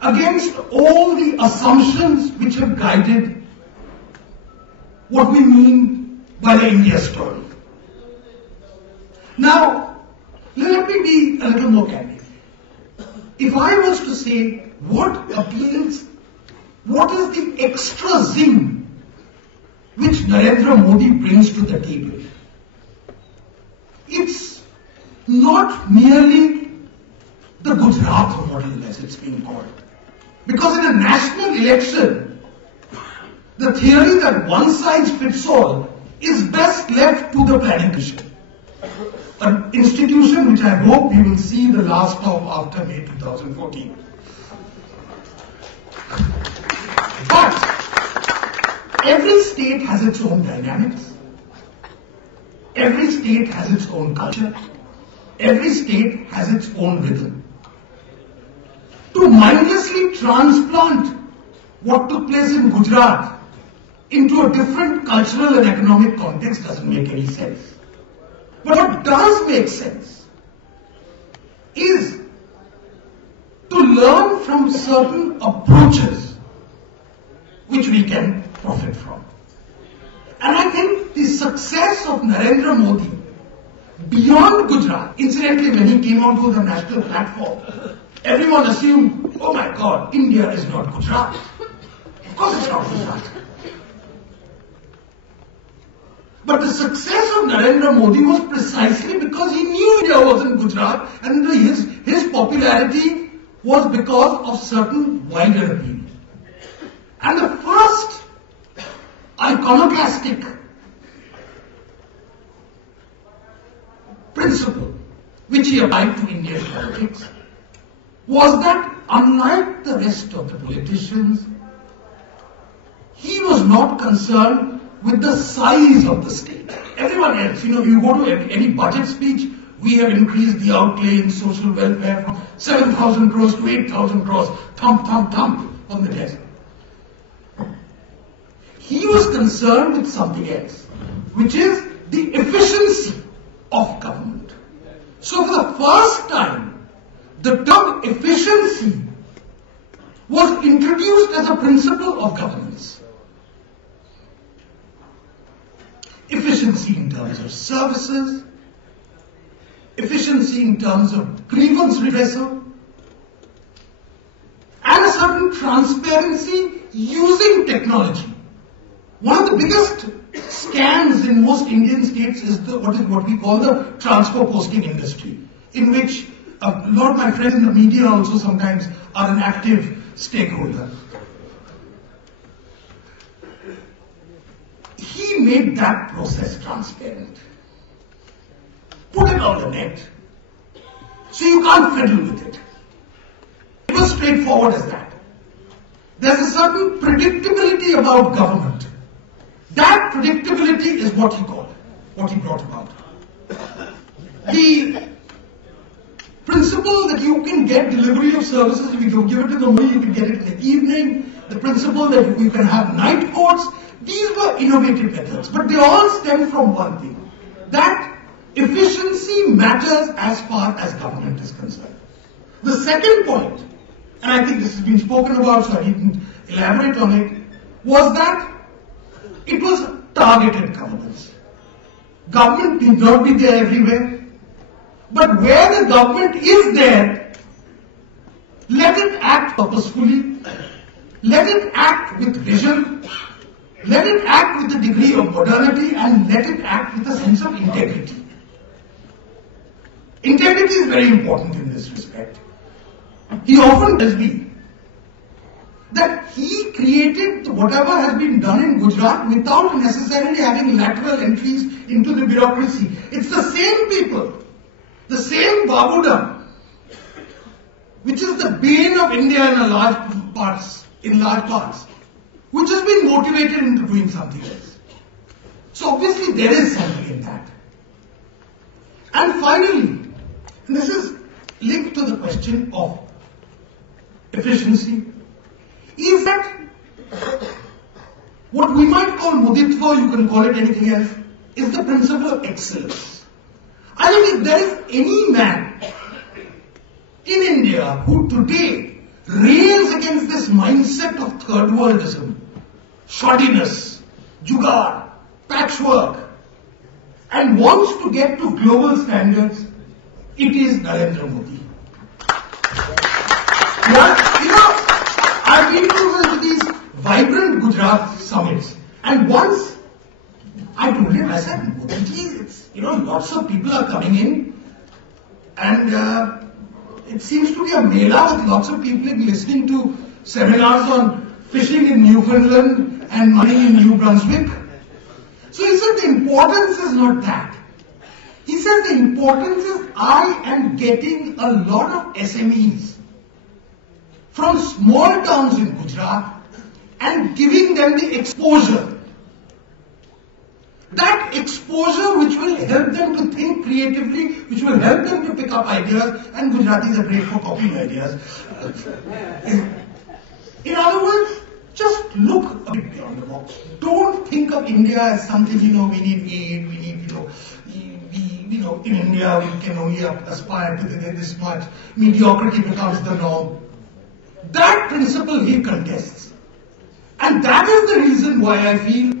against all the assumptions which have guided what we mean by the India story. Now, let me be a little more candid. If I was to say what appeals, what is the extra zing which Narendra Modi brings to the table, it's not merely the Gujarat model as it's been called. Because in a national election, the theory that one size fits all is best left to the planning commission. An institution which I hope we will see the last of after May 2014. But every state has its own dynamics. Every state has its own culture. Every state has its own rhythm. To mindlessly transplant what took place in Gujarat into a different cultural and economic context doesn't make any sense. But what does make sense is to learn from certain approaches which we can profit from. And I think the success of Narendra Modi beyond Gujarat, incidentally when he came onto the national platform, everyone assumed, oh my God, India is not Gujarat. Of course it's not Gujarat. But the success of Narendra Modi was precisely because he knew India wasn't Gujarat and his popularity was because of certain wider appeal. And the first iconoclastic principle which he applied to Indian politics was that unlike the rest of the politicians, he was not concerned with the size of the state. Everyone else, you go to any budget speech, we have increased the outlay in social welfare from 7,000 crores to 8,000 crores, thump, thump, thump on the desk. He was concerned with something else, which is the efficiency of government. So for the first time, the term efficiency was introduced as a principle of governance. Efficiency in terms of services, efficiency in terms of grievance redressal, and a certain transparency using technology. One of the biggest scams in most Indian states is what we call the transfer posting industry, in which a lot of my friends in the media also sometimes are an active stakeholder. He made that process transparent. Put it on the net. So you can't fiddle with it. It was straightforward as that. There's a certain predictability about government. That predictability is what he brought about. The principle that you can get delivery of services, if you give it in the morning, you can get it in the evening. The principle that you can have night courts. These were innovative methods, but they all stem from one thing, that efficiency matters as far as government is concerned. The second point, and I think this has been spoken about, so I didn't elaborate on it, was that it was targeted governance. Government need not be there everywhere, but where the government is there, let it act purposefully, let it act with vision, let it act with a degree of modernity, and let it act with a sense of integrity. Integrity is very important in this respect. He often tells me that he created whatever has been done in Gujarat without necessarily having lateral entries into the bureaucracy. It's the same people, the same Babudam, which is the bane of India in large parts, which has been motivated into doing something else. So obviously there is something in that. And finally, and this is linked to the question of efficiency, is that what we might call Moditva, you can call it anything else, is the principle of excellence. I think if there is any man in India who today rails against this mindset of third worldism, shoddiness, jugaad, patchwork, and wants to get to global standards, it is Narendra Modi. I've been to these vibrant Gujarat summits, and once I told him, I said, Modiji, it's, lots of people are coming in, and it seems to be a mela with lots of people listening to seminars on fishing in Newfoundland and mining in New Brunswick. So he said the importance is not that. He said the importance is I am getting a lot of SMEs from small towns in Gujarat and giving them the exposure. That exposure which will help them to think creatively, which will help them to pick up ideas, and Gujaratis are great for copying ideas. In other words, just look a bit beyond the box. Don't think of India as something, we need aid, we need, in India we can only aspire to this much. Mediocrity becomes the norm. That principle he contests. And that is the reason why I feel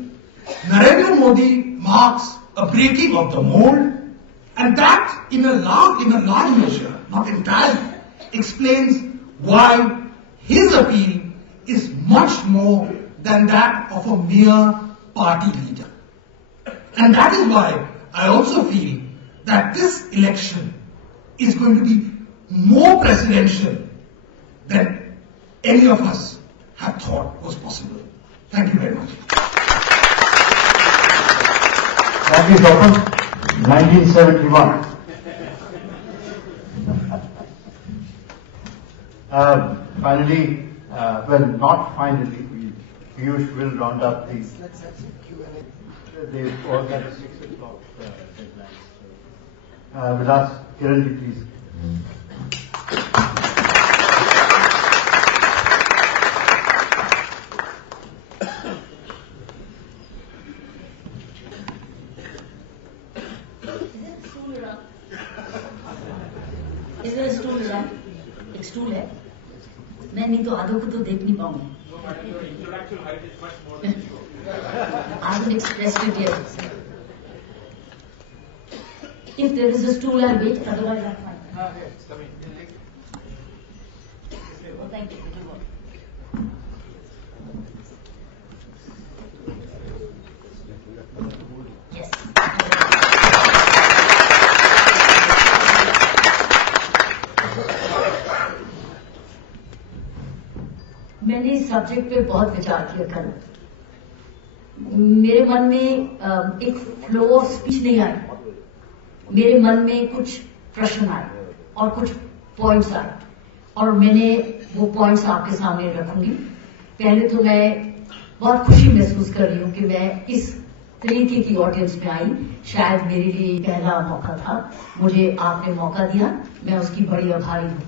Narendra Modi marks a breaking of the mold, and that in a large measure, not entirely, explains why his appeal is much more than that of a mere party leader. And that is why I also feel that this election is going to be more presidential than any of us have thought was possible. Thank you very much. That is open 1971. Finally, not finally, Piyush will round up the. Let's have some Q&A. They all got a 6 o'clock deadline. We'll ask Kiran, please. एक stool है मैं नहीं तो आधों को तो देख नहीं पाऊंगी I haven't expressed it yet. If there is a stool, I'll wait. Otherwise, I'm fine. Oh, thank you. Yes. मैंने इस सब्जेक्ट पे बहुत विचार किया कल मेरे मन में एक फ्लो ऑफ स्पीच नहीं आया मेरे मन में कुछ प्रश्न आए और कुछ पॉइंट्स आए और मैंने वो पॉइंट्स आपके सामने रखूंगी पहले तो मैं बहुत खुशी महसूस कर रही हूं कि मैं इस तरीके की ऑडियंस में आई शायद मेरे लिए पहला मौका था मुझे आपने मौका दिया मैं उसकी बड़ी आभारी हूं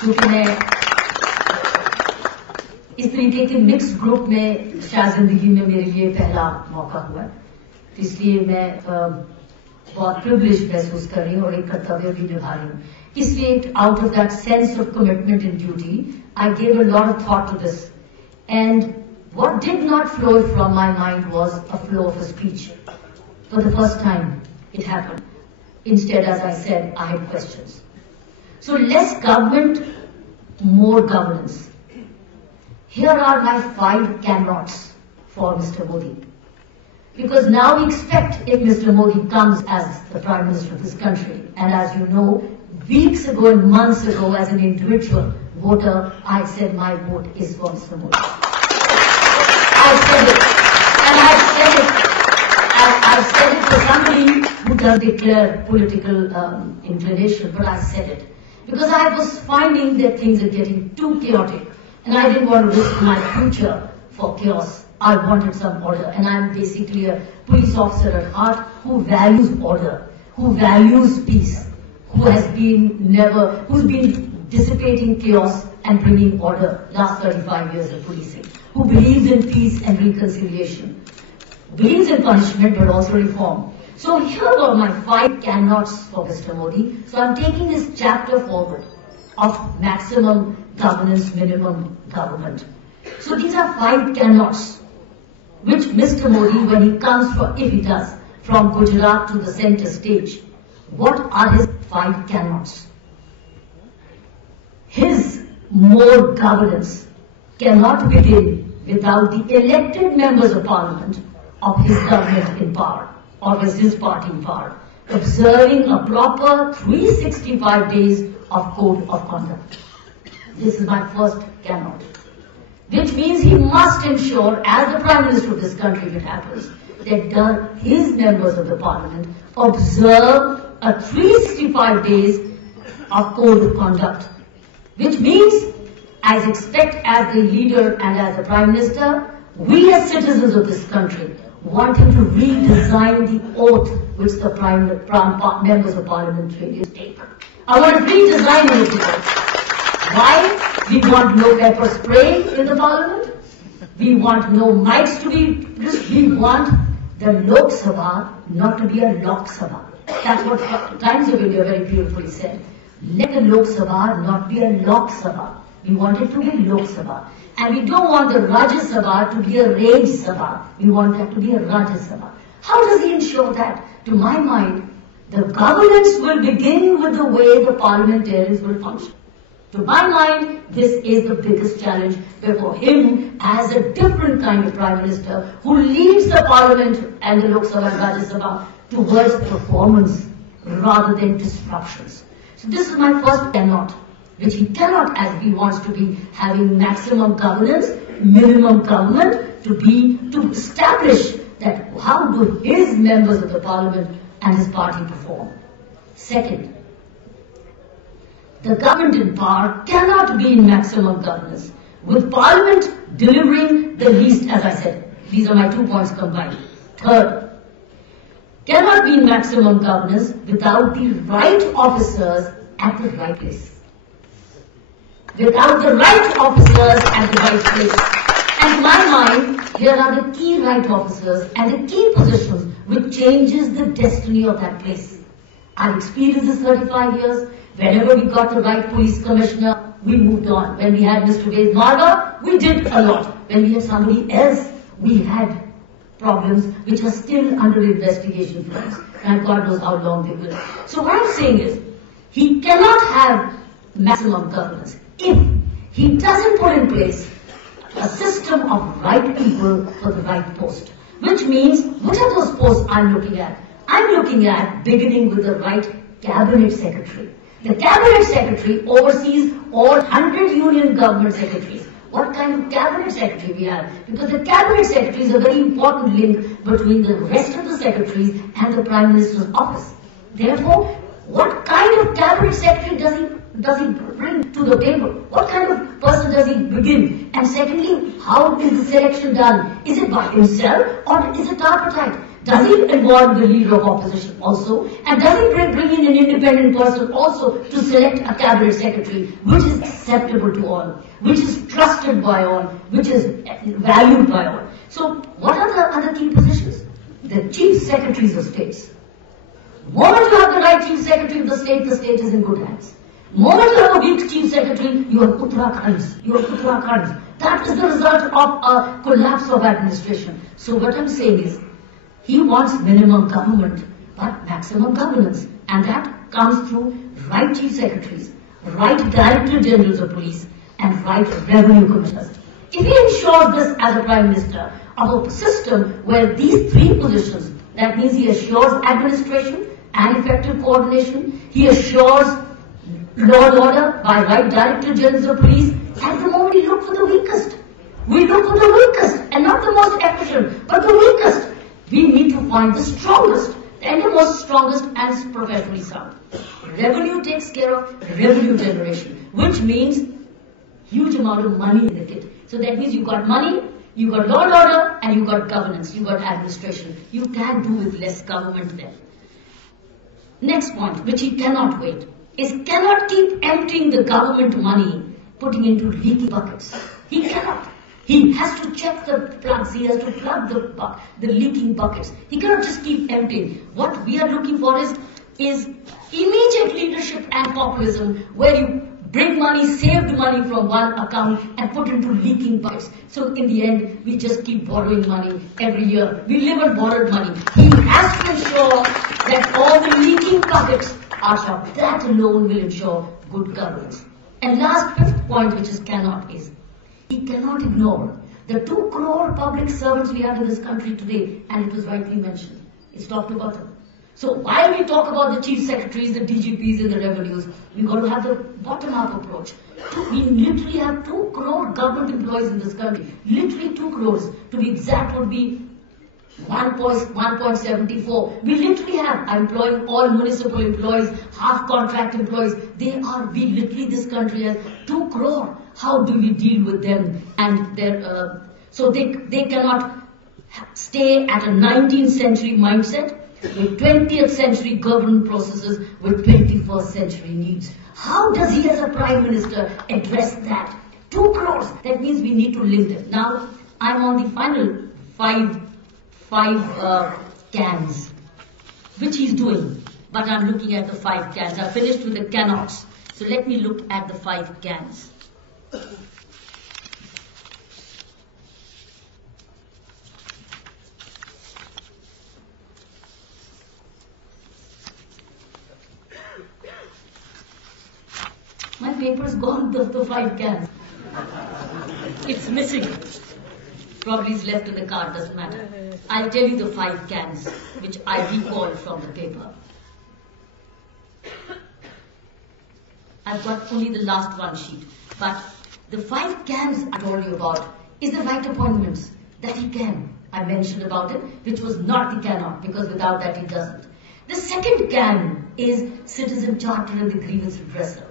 क्योंकि मैं इस तरीके के मिक्स ग्रुप में शायद जिंदगी में मेरे लिए पहला मौका हुआ इसलिए मैं बहुत प्रिविलेज महसूस कर रही हूँ और एक कर्तव्य भी निभा रही हूँ. इसलिए out of that sense of commitment and duty I gave a lot of thought to this. And what did not flow from my mind was a flow of a speech. For the first time it happened. Instead, as I said, I had questions. So less government, more governance. Here are my 5 cannots for Mr. Modi. Because now we expect if Mr. Modi comes as the Prime Minister of this country, and as you know, weeks ago and months ago as an individual voter, I said my vote is for Mr. Modi. I've said it. And I've said it for somebody who does declare political inclination, but I said it. Because I was finding that things are getting too chaotic. And I didn't want to risk my future for chaos. I wanted some order. And I'm basically a police officer at heart who values order, who values peace, who's been dissipating chaos and bringing order last 35 years of policing, who believes in peace and reconciliation, believes in punishment but also reform. So here were my 5 cannots for Mr. Modi. So I'm taking this chapter forward of maximum governance, minimum government. So these are 5 cannots which Mr. Modi, when he comes if he does, from Gujarat to the center stage, what are his 5 cannots? His more governance cannot begin without the elected members of parliament of his government in power, or his party in power, observing a proper 365 days of code of conduct. This is my first cannot. Which means he must ensure, as the Prime Minister of this country, if it happens, that his members of the parliament observe a 365 days of code of conduct. Which means, as the leader and as the Prime Minister, we as citizens of this country want him to redesign the oath which the members of Parliament take. I want to redesign the oath. Why? We want no pepper spray in the Parliament. We want no mics to be used. We want the Lok Sabha not to be a Lok Sabha. That's what Times of India very beautifully said. Let the Lok Sabha not be a Lok Sabha. We want it to be Lok Sabha. And we don't want the Rajya Sabha to be a Raj Sabha. We want that to be a Rajya Sabha. How does he ensure that? To my mind, the governance will begin with the way the parliamentarians will function. To my mind, this is the biggest challenge before him as a different kind of Prime Minister who leads the Parliament and the Lok Sabha and Rajya Sabha towards performance rather than disruptions. So this is my first cannot, which he cannot, as he wants to be having maximum governance, minimum government, to establish that how do his members of the Parliament and his party perform. Second, the government in power cannot be in maximum governance, with Parliament delivering the least, as I said. These are my 2 points combined. Third, cannot be in maximum governance without the right officers at the right place. Without the right officers at the right place. And to my mind, here are the key right officers and the key positions which changes the destiny of that place. I've experienced this 35 years. Whenever we got the right police commissioner, we moved on. When we had Mr. Ved Marga, we did a lot. When we had somebody else, we had problems which are still under investigation for us. And God knows how long they will. So what I'm saying is, he cannot have maximum governance if he doesn't put in place a system of right people for the right post. Which means, what are those posts I'm looking at? I'm looking at beginning with the right cabinet secretary. The cabinet secretary oversees all 100 union government secretaries. What kind of cabinet secretary we have? Because the cabinet secretary is a very important link between the rest of the secretaries and the Prime Minister's office. Therefore, what kind of cabinet secretary does he bring to the table? What kind of person does he begin? And secondly, how is the selection done? Is it by himself or is it tripartite? Does he involve the leader of opposition also? And does he bring in an independent person also to select a cabinet secretary which is acceptable to all, which is trusted by all, which is valued by all? So what are the other key positions? The chief secretaries of states. The moment you have the right chief secretary of the state is in good hands. The moment you have a weak chief secretary, you have Uttarakhand. That is the result of a collapse of administration. So what I'm saying is, he wants minimum government, but maximum governance. And that comes through right chief secretaries, right director generals of police, and right revenue commissioners. If he ensures this as a prime minister of a system where these three positions, that means he assures administration and effective coordination, he assures law and order by right director generals of police. At the moment we look for the weakest. We look for the weakest and not the most efficient, but the weakest. We need to find the strongest and the most strongest and professionally sound. Revenue takes care of revenue generation, which means huge amount of money in the kit. So that means you got money, you got law and order, and you got governance, you got administration. You can do with less government then. Next point, which he cannot wait, is cannot keep emptying the government money, putting into leaky buckets. He cannot. He has to check the plugs. He has to plug the leaking buckets. He cannot just keep emptying. What we are looking for is immediate leadership and populism, where you bring money, saved money from one account and put into leaking buckets. So in the end, we just keep borrowing money every year. We live on borrowed money. He has to ensure that all the leaking buckets are shut. That alone will ensure good governance. And last, fifth point, which is cannot, is he cannot ignore the 2 crore public servants we have in this country today, and it was rightly mentioned. It's talked about them. So while we talk about the chief secretaries, the DGPs and the revenues, we've got to have the bottom-up approach. We literally have 2 crore government employees in this country. Literally 2 crores. To be exact would be 1.74. We literally have, I'm employing all municipal employees, half contract employees. We literally, this country has 2 crore. How do we deal with them? And so they cannot stay at a 19th century mindset with 20th century government processes with 21st century needs. How does he as a prime minister address that? 2 crores. That means we need to link them. Now, I'm on the final five cans, which he's doing. But I'm looking at the 5 cans. I finished with the cannots. So let me look at the 5 cans. My paper's gone, the 5 cans. It's missing. Probably it's left in the car, doesn't matter. I'll tell you the 5 cans, which I recall from the paper. I've got only the last one sheet. But the 5 cans I told you about is the right appointments that he can. I mentioned about it, which was not the cannot, because without that he doesn't. The second can is citizen charter and the grievance redressal.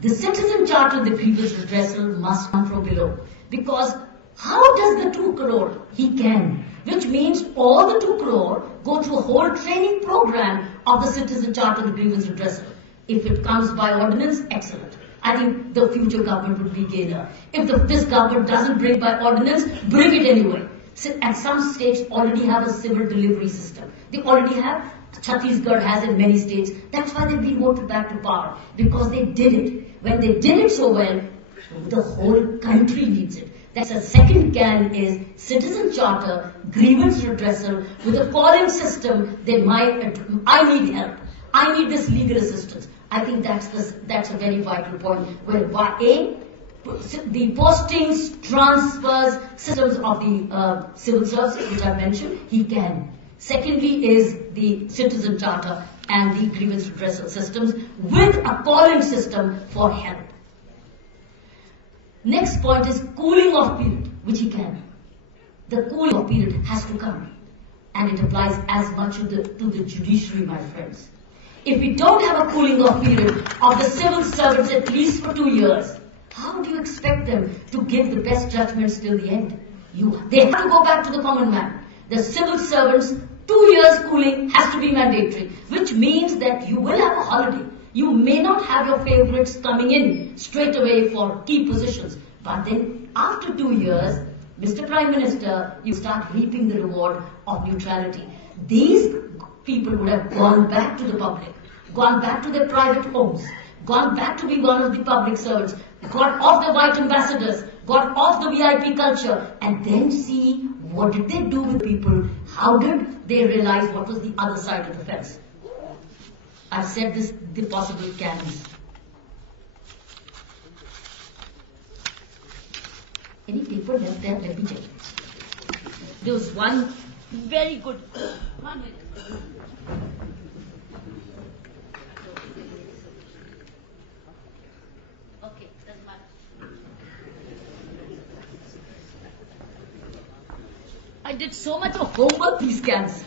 The citizen charter and the grievance redressal must come from below. Because how does the 2 crore? He can. Which means all the 2 crore go through a whole training program of the citizen charter and the grievance redressal. If it comes by ordinance, excellent. I think the future government would be gainer. If this government doesn't bring by ordinance, bring it anyway. And some states already have a civil delivery system. They already have. Chhattisgarh has in many states. That's why they've been voted back to power. Because they did it. When they did it so well, the whole country needs it. That's the second can is citizen charter, grievance redressal with a calling system. I need help. I need this legal assistance. I think that's a very vital point. Where the postings, transfers, systems of the civil service, which I mentioned, he can. Secondly is the citizen charter and the grievance redressal systems with a calling system for help. Next point is cooling off period, which he can. The cooling off period has to come. And it applies as much to the judiciary, my friends. If we don't have a cooling off period of the civil servants at least for 2 years, how do you expect them to give the best judgments till the end? They have to go back to the common man. The civil servants, 2 years cooling has to be mandatory, which means that you will have a holiday. You may not have your favorites coming in straight away for key positions. But then after 2 years, Mr. Prime Minister, you start reaping the reward of neutrality. These people would have gone back to the public, gone back to their private homes, gone back to be one of the public servants, got off the white ambassadors, got off the VIP culture, and then see what did they do with people, how did they realize what was the other side of the fence. I've said this, the possible cans. Any paper left there? Let me check. There was one very good. 1 minute. Okay, doesn't matter. I did so much of homework, these scans.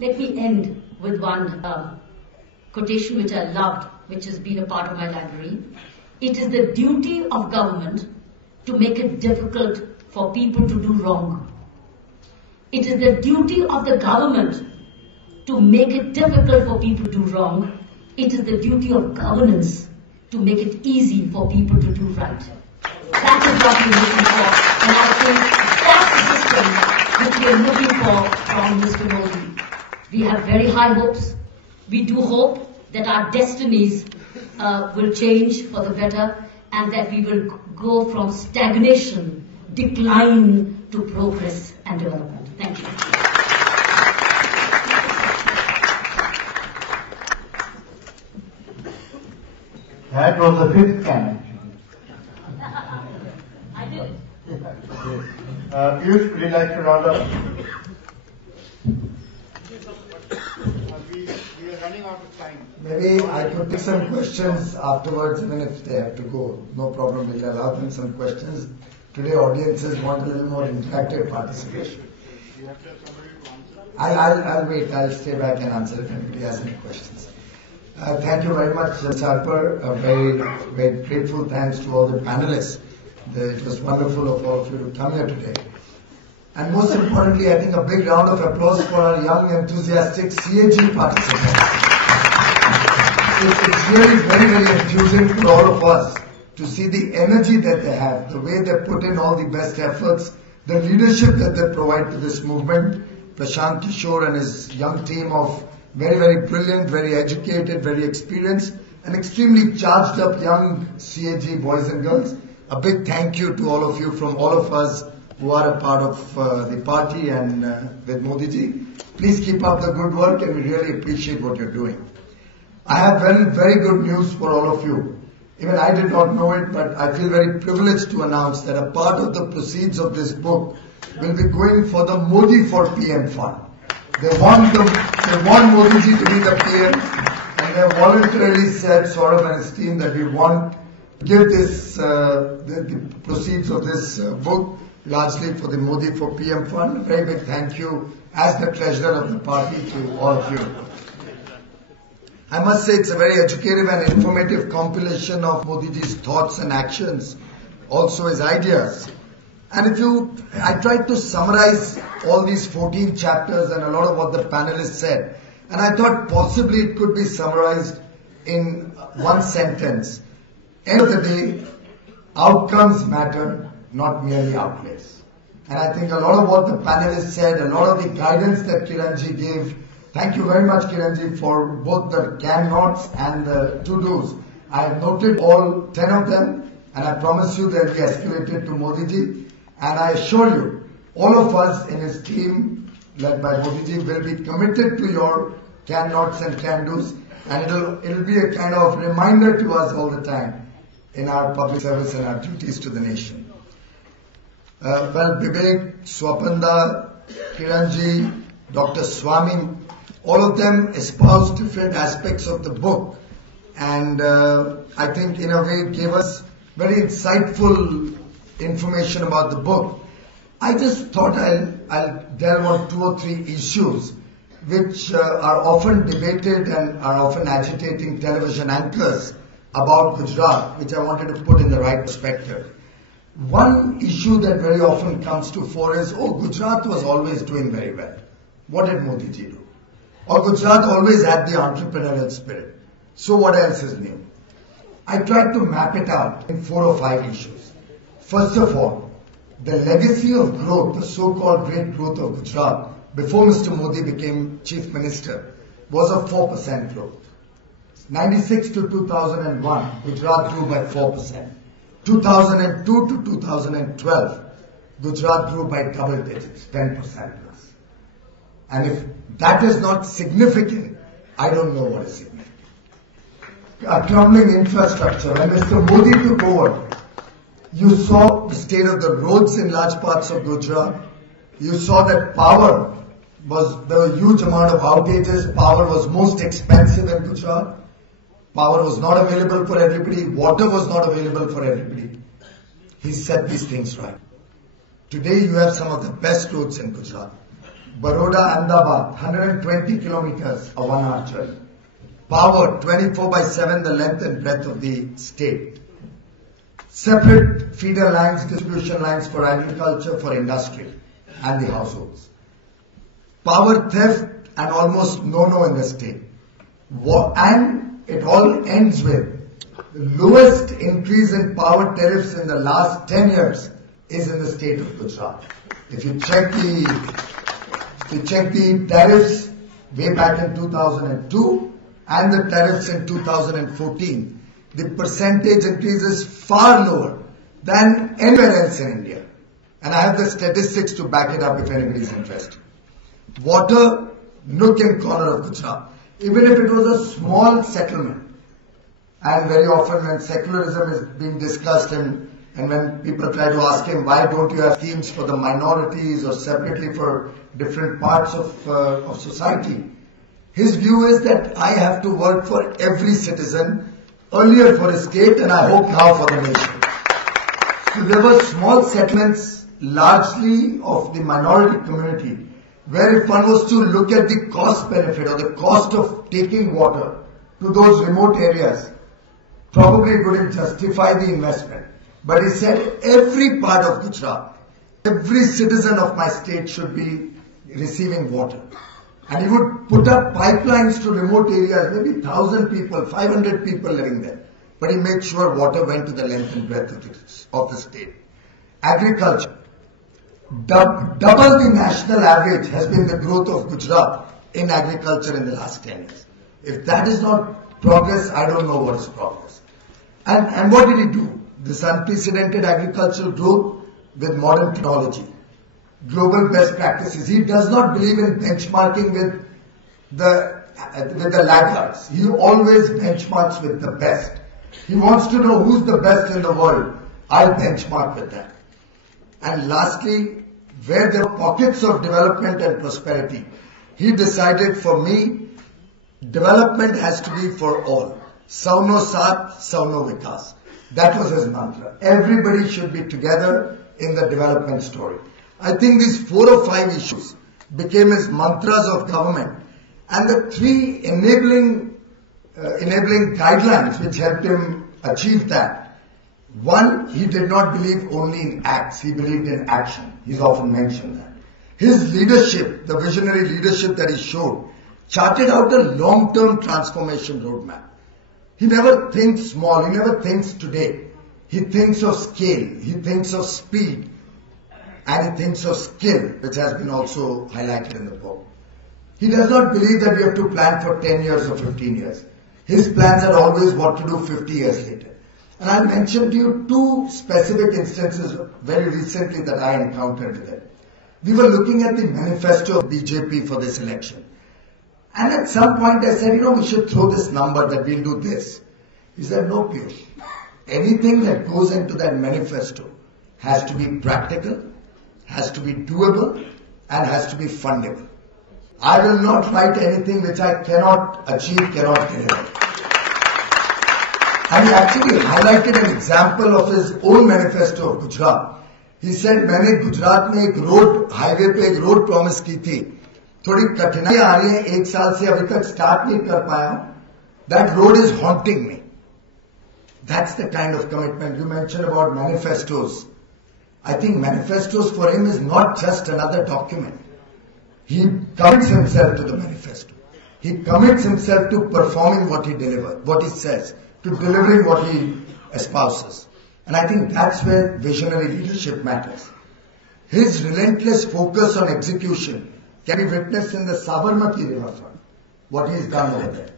Let me end with one quotation which I loved, which has been a part of my library. It is the duty of government to make it difficult for people to do wrong. It is the duty of the government to make it difficult for people to do wrong. It is the duty of governance to make it easy for people to do right. That is what we're looking for. And I think that's the system which we're looking for from Mr. Modi. We have very high hopes. We do hope that our destinies will change for the better and that we will go from stagnation, decline to progress and development. Thank you. That was the fifth can. I did it. Piyush, would you like to round up? We are running out of time. Maybe I could take some questions afterwards, even if they have to go. No problem, we'll allow them some questions. Today audiences want a little more interactive participation. You have to have somebody to answer. I'll wait, I'll stay back and answer if anybody has any questions. Thank you very much, Charper. Very, very grateful thanks to all the panelists. It was wonderful of all of you to come here today. And most importantly, I think a big round of applause for our young, enthusiastic CAG participants. It's really very, very enthusing for all of us to see the energy that they have, the way they put in all the best efforts, the leadership that they provide to this movement. Prashant Kishore and his young team of very, very brilliant, very educated, very experienced, and extremely charged up young CAG boys and girls. A big thank you to all of you from all of us who are a part of the party and with Modi ji. Please keep up the good work and we really appreciate what you're doing. I have very, very good news for all of you. Even I did not know it, but I feel very privileged to announce that a part of the proceeds of this book will be going for the Modi for PM fund. They want Modi ji to be the PM, and they have voluntarily said, Saurabh and his team, that we want to give this, the proceeds of this book largely for the Modi for PM fund. A very big thank you as the treasurer of the party to all of you. I must say it's a very educative and informative compilation of Modi ji's thoughts and actions, also his ideas. And I tried to summarize all these 14 chapters and a lot of what the panelists said. And I thought possibly it could be summarized in one sentence. End of the day, outcomes matter, not merely outlays. And I think a lot of what the panelists said, a lot of the guidance that Kiranji gave, thank you very much Kiranji for both the can-nots and the to-dos. I have noted all 10 of them and I promise you they'll be escalated to Modi ji. And I assure you, all of us in his team, led by Modi ji, will be committed to your can-nots and can-dos, and it'll be a kind of reminder to us all the time in our public service and our duties to the nation. Vivek, Swapanda, Kiranji, Dr. Swamy, all of them espoused different aspects of the book, and I think in a way gave us very insightful information about the book. I just thought I'll delve on 2 or 3 issues which are often debated and are often agitating television anchors about Gujarat, which I wanted to put in the right perspective. One issue that very often comes to fore is, Gujarat was always doing very well. What did Modi ji do? Or Gujarat always had the entrepreneurial spirit. So what else is new? I tried to map it out in 4 or 5 issues. First of all, the legacy of growth, the so-called great growth of Gujarat, before Mr. Modi became Chief Minister, was a 4% growth. 96 to 2001, Gujarat grew by 4%. 2002 to 2012, Gujarat grew by double digits, 10% plus. And if that is not significant, I don't know what is significant. A crumbling infrastructure. When Mr. Modi took over, you saw the state of the roads in large parts of Gujarat. You saw that power was, there were huge amount of outages. Power was most expensive in Gujarat. Power was not available for everybody. Water was not available for everybody. He set these things right. Today you have some of the best roads in Gujarat. Baroda, Ahmedabad, 120 kilometers, a 1-hour journey. Power, 24/7, the length and breadth of the state. Separate feeder lines, distribution lines for agriculture, for industry and the households. Power theft and almost no in the state. And it all ends with the lowest increase in power tariffs in the last 10 years is in the state of Gujarat. If you check the tariffs way back in 2002 and the tariffs in 2014, the percentage increase is far lower than anywhere else in India. And I have the statistics to back it up if anybody is interested. Water, nook and corner of Gujarat. Even if it was a small settlement, and very often when secularism is being discussed and when people try to ask him, why don't you have schemes for the minorities or separately for different parts of society? His view is that I have to work for every citizen, earlier for his state and I hope now for the nation. So there were small settlements, largely of the minority community, where if one was to look at the cost benefit or the cost of taking water to those remote areas, probably it wouldn't justify the investment. But he said every part of Gujarat, every citizen of my state should be receiving water. And he would put up pipelines to remote areas, maybe 1,000 people, 500 people living there. But he made sure water went to the length and breadth of the state. Agriculture. Double the national average has been the growth of Gujarat in agriculture in the last 10 years. If that is not progress, I don't know what is progress. And what did he do? This unprecedented agricultural growth with modern technology, global best practices. He does not believe in benchmarking with the laggards. He always benchmarks with the best. He wants to know who's the best in the world. I'll benchmark with that. And lastly, where there are pockets of development and prosperity, he decided for me, development has to be for all. Sauno Saath, Sauno Vikas. That was his mantra. Everybody should be together in the development story. I think these 4 or 5 issues became his mantras of government, and the 3 enabling guidelines which helped him achieve that. 1, he did not believe only in acts, he believed in action. He's often mentioned that. His leadership, the visionary leadership that he showed, charted out a long-term transformation roadmap. He never thinks small, he never thinks today. He thinks of scale, he thinks of speed, and he thinks of skill, which has been also highlighted in the book. He does not believe that we have to plan for 10 years or 15 years. His plans are always what to do 50 years later. And I'll mention to you 2 specific instances very recently that I encountered with him. We were looking at the manifesto of BJP for this election. And at some point I said, we should throw this number that we'll do this. He said, no, Piyush. Anything that goes into that manifesto has to be practical, has to be doable, and has to be fundable. I will not write anything which I cannot achieve, cannot deliver. And he actually highlighted an example of his own manifesto of Gujarat. He said, मैंने गुजरात में एक road highway पे एक road promise की थी, थोड़ी कठिनाइयां आ रही हैं, 1 साल से अभी तक स्टार्ट नहीं कर पाया हूं. That road is haunting me. That's the kind of commitment you mentioned about manifestos. I think manifestos for him is not just another document. He commits himself to the manifesto. He commits himself to performing what he says, to delivering what he espouses. And I think that's where visionary leadership matters. His relentless focus on execution can be witnessed in the Sabarmati riverfront, what he's done over there.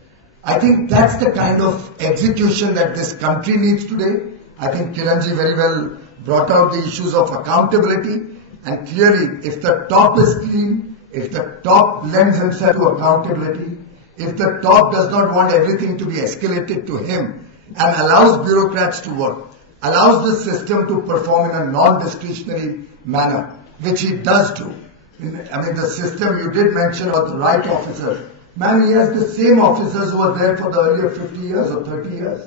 I think that's the kind of execution that this country needs today. I think Kiranji very well brought out the issues of accountability, and clearly if the top is clean, if the top lends himself to accountability, if the top does not want everything to be escalated to him and allows bureaucrats to work, allows the system to perform in a non-discretionary manner, which he does do. I mean, the system you did mention about the right officers. Man, he has the same officers who were there for the earlier 50 years or 30 years.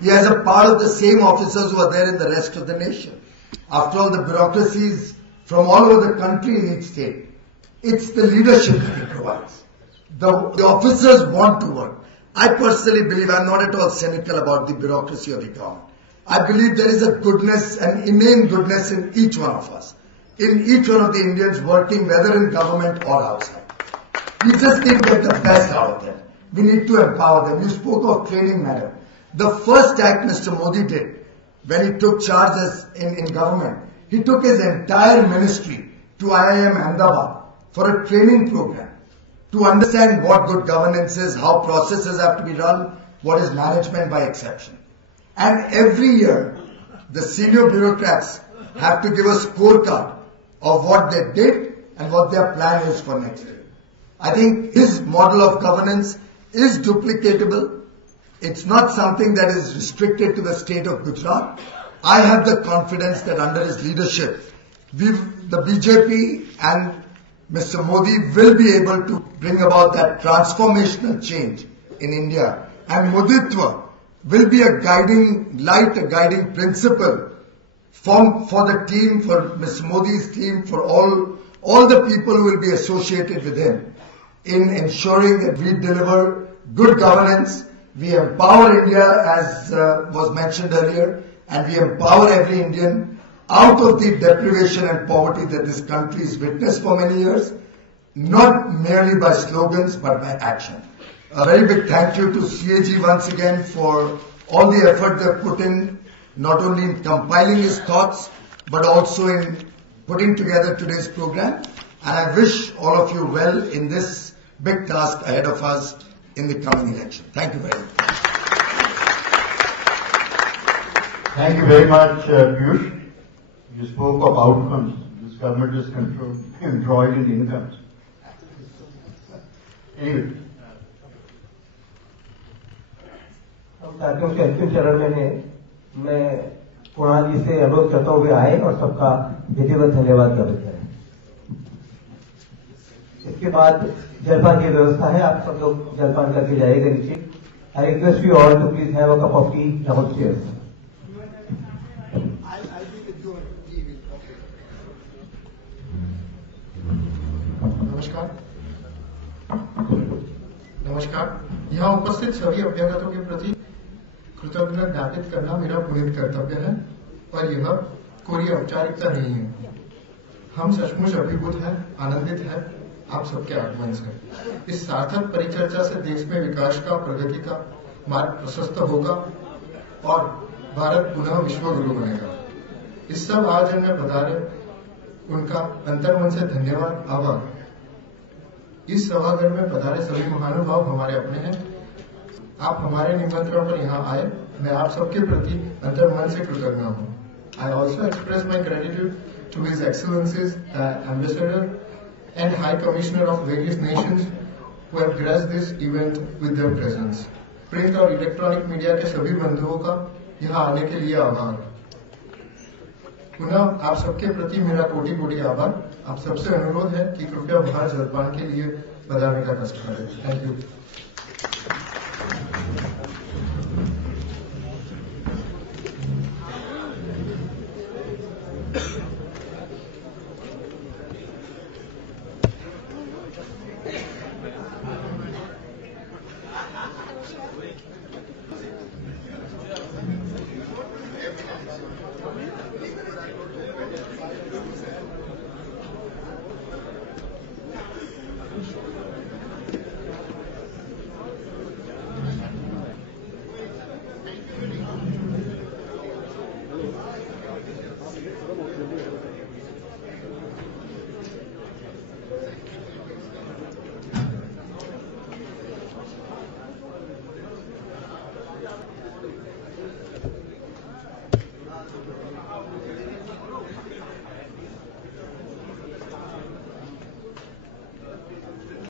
He has a part of the same officers who are there in the rest of the nation. After all, the bureaucracies from all over the country in each state, it's the leadership that he provides. The officers want to work. I personally believe, I'm not at all cynical about the bureaucracy of the government. I believe there is a goodness, an inane goodness in each one of us, in each one of the Indians working, whether in government or outside. We just need to get the best out of them. We need to empower them. You spoke of training, madam. The first act Mr. Modi did when he took charge in government, he took his entire ministry to IIM Ahmedabad for a training program to understand what good governance is, how processes have to be run, what is management by exception. And every year, the senior bureaucrats have to give a scorecard of what they did and what their plan is for next year. I think his model of governance is duplicatable. It's not something that is restricted to the state of Gujarat. I have the confidence that under his leadership, the BJP and Mr. Modi will be able to bring about that transformational change in India. And Moditva will be a guiding light, a guiding principle for the team, for Mr. Modi's team, for all the people who will be associated with him in ensuring that we deliver good governance, we empower India as was mentioned earlier, and we empower every Indian out of the deprivation and poverty that this country has witnessed for many years, not merely by slogans but by action. A very big thank you to CAG once again for all the effort they've put in, not only in compiling his thoughts, but also in putting together today's program. And I wish all of you well in this big task ahead of us in the coming election. Thank you very much. Thank you very much, Piyush. You spoke of outcomes. This government is drawing in the incomes. Anyway. साथियों के अंतिम चरण में है, मैं कुणाल जी से अनुरोध करता हुए आए और सबका विधिवत धन्यवाद ज्ञापित करें। इसके बाद जलपान की व्यवस्था है, आप सब लोग जलपान करके जाइएगा नीचे। I request you all to please have a cup of tea downstairs. नमस्कार। यहाँ उपस्थित सभी अभ्यागतों के प्रति कृतज्ञता ज्ञापित करना मेरा पुनीत कर्तव्य है और यह कोई औपचारिकता नहीं है। हम सचमुच अभिभूत हैं, आनंदित हैं आप सबके आगमन से। इस सार्थक परिचर्चा से देश में विकास का, प्रगति का मार्ग प्रशस्त होगा और भारत पुनः विश्व गुरु बनेगा। इस सब आयोजन में पधारे उनका अंतर्मन से धन्यवाद, आभार। इस सभागार में पधारे सभी महानुभाव हमारे अपने हैं। आप हमारे निमंत्रण पर यहाँ आए, मैं आप सबके प्रति अंतर्मन से कृतज्ञ हूँ। I also express my gratitude to His Excellencies, Ambassador and High Commissioner of various nations who have graced this event with their presence. Print और इलेक्ट्रॉनिक मीडिया के सभी बंधुओं का यहाँ आने के लिए आभार। पुनः आप सबके प्रति मेरा कोटि कोटि आभार। आप सबसे अनुरोध है कि कृपया बाहर जलपान के लिए पधारने का कष्ट करें। Thank you.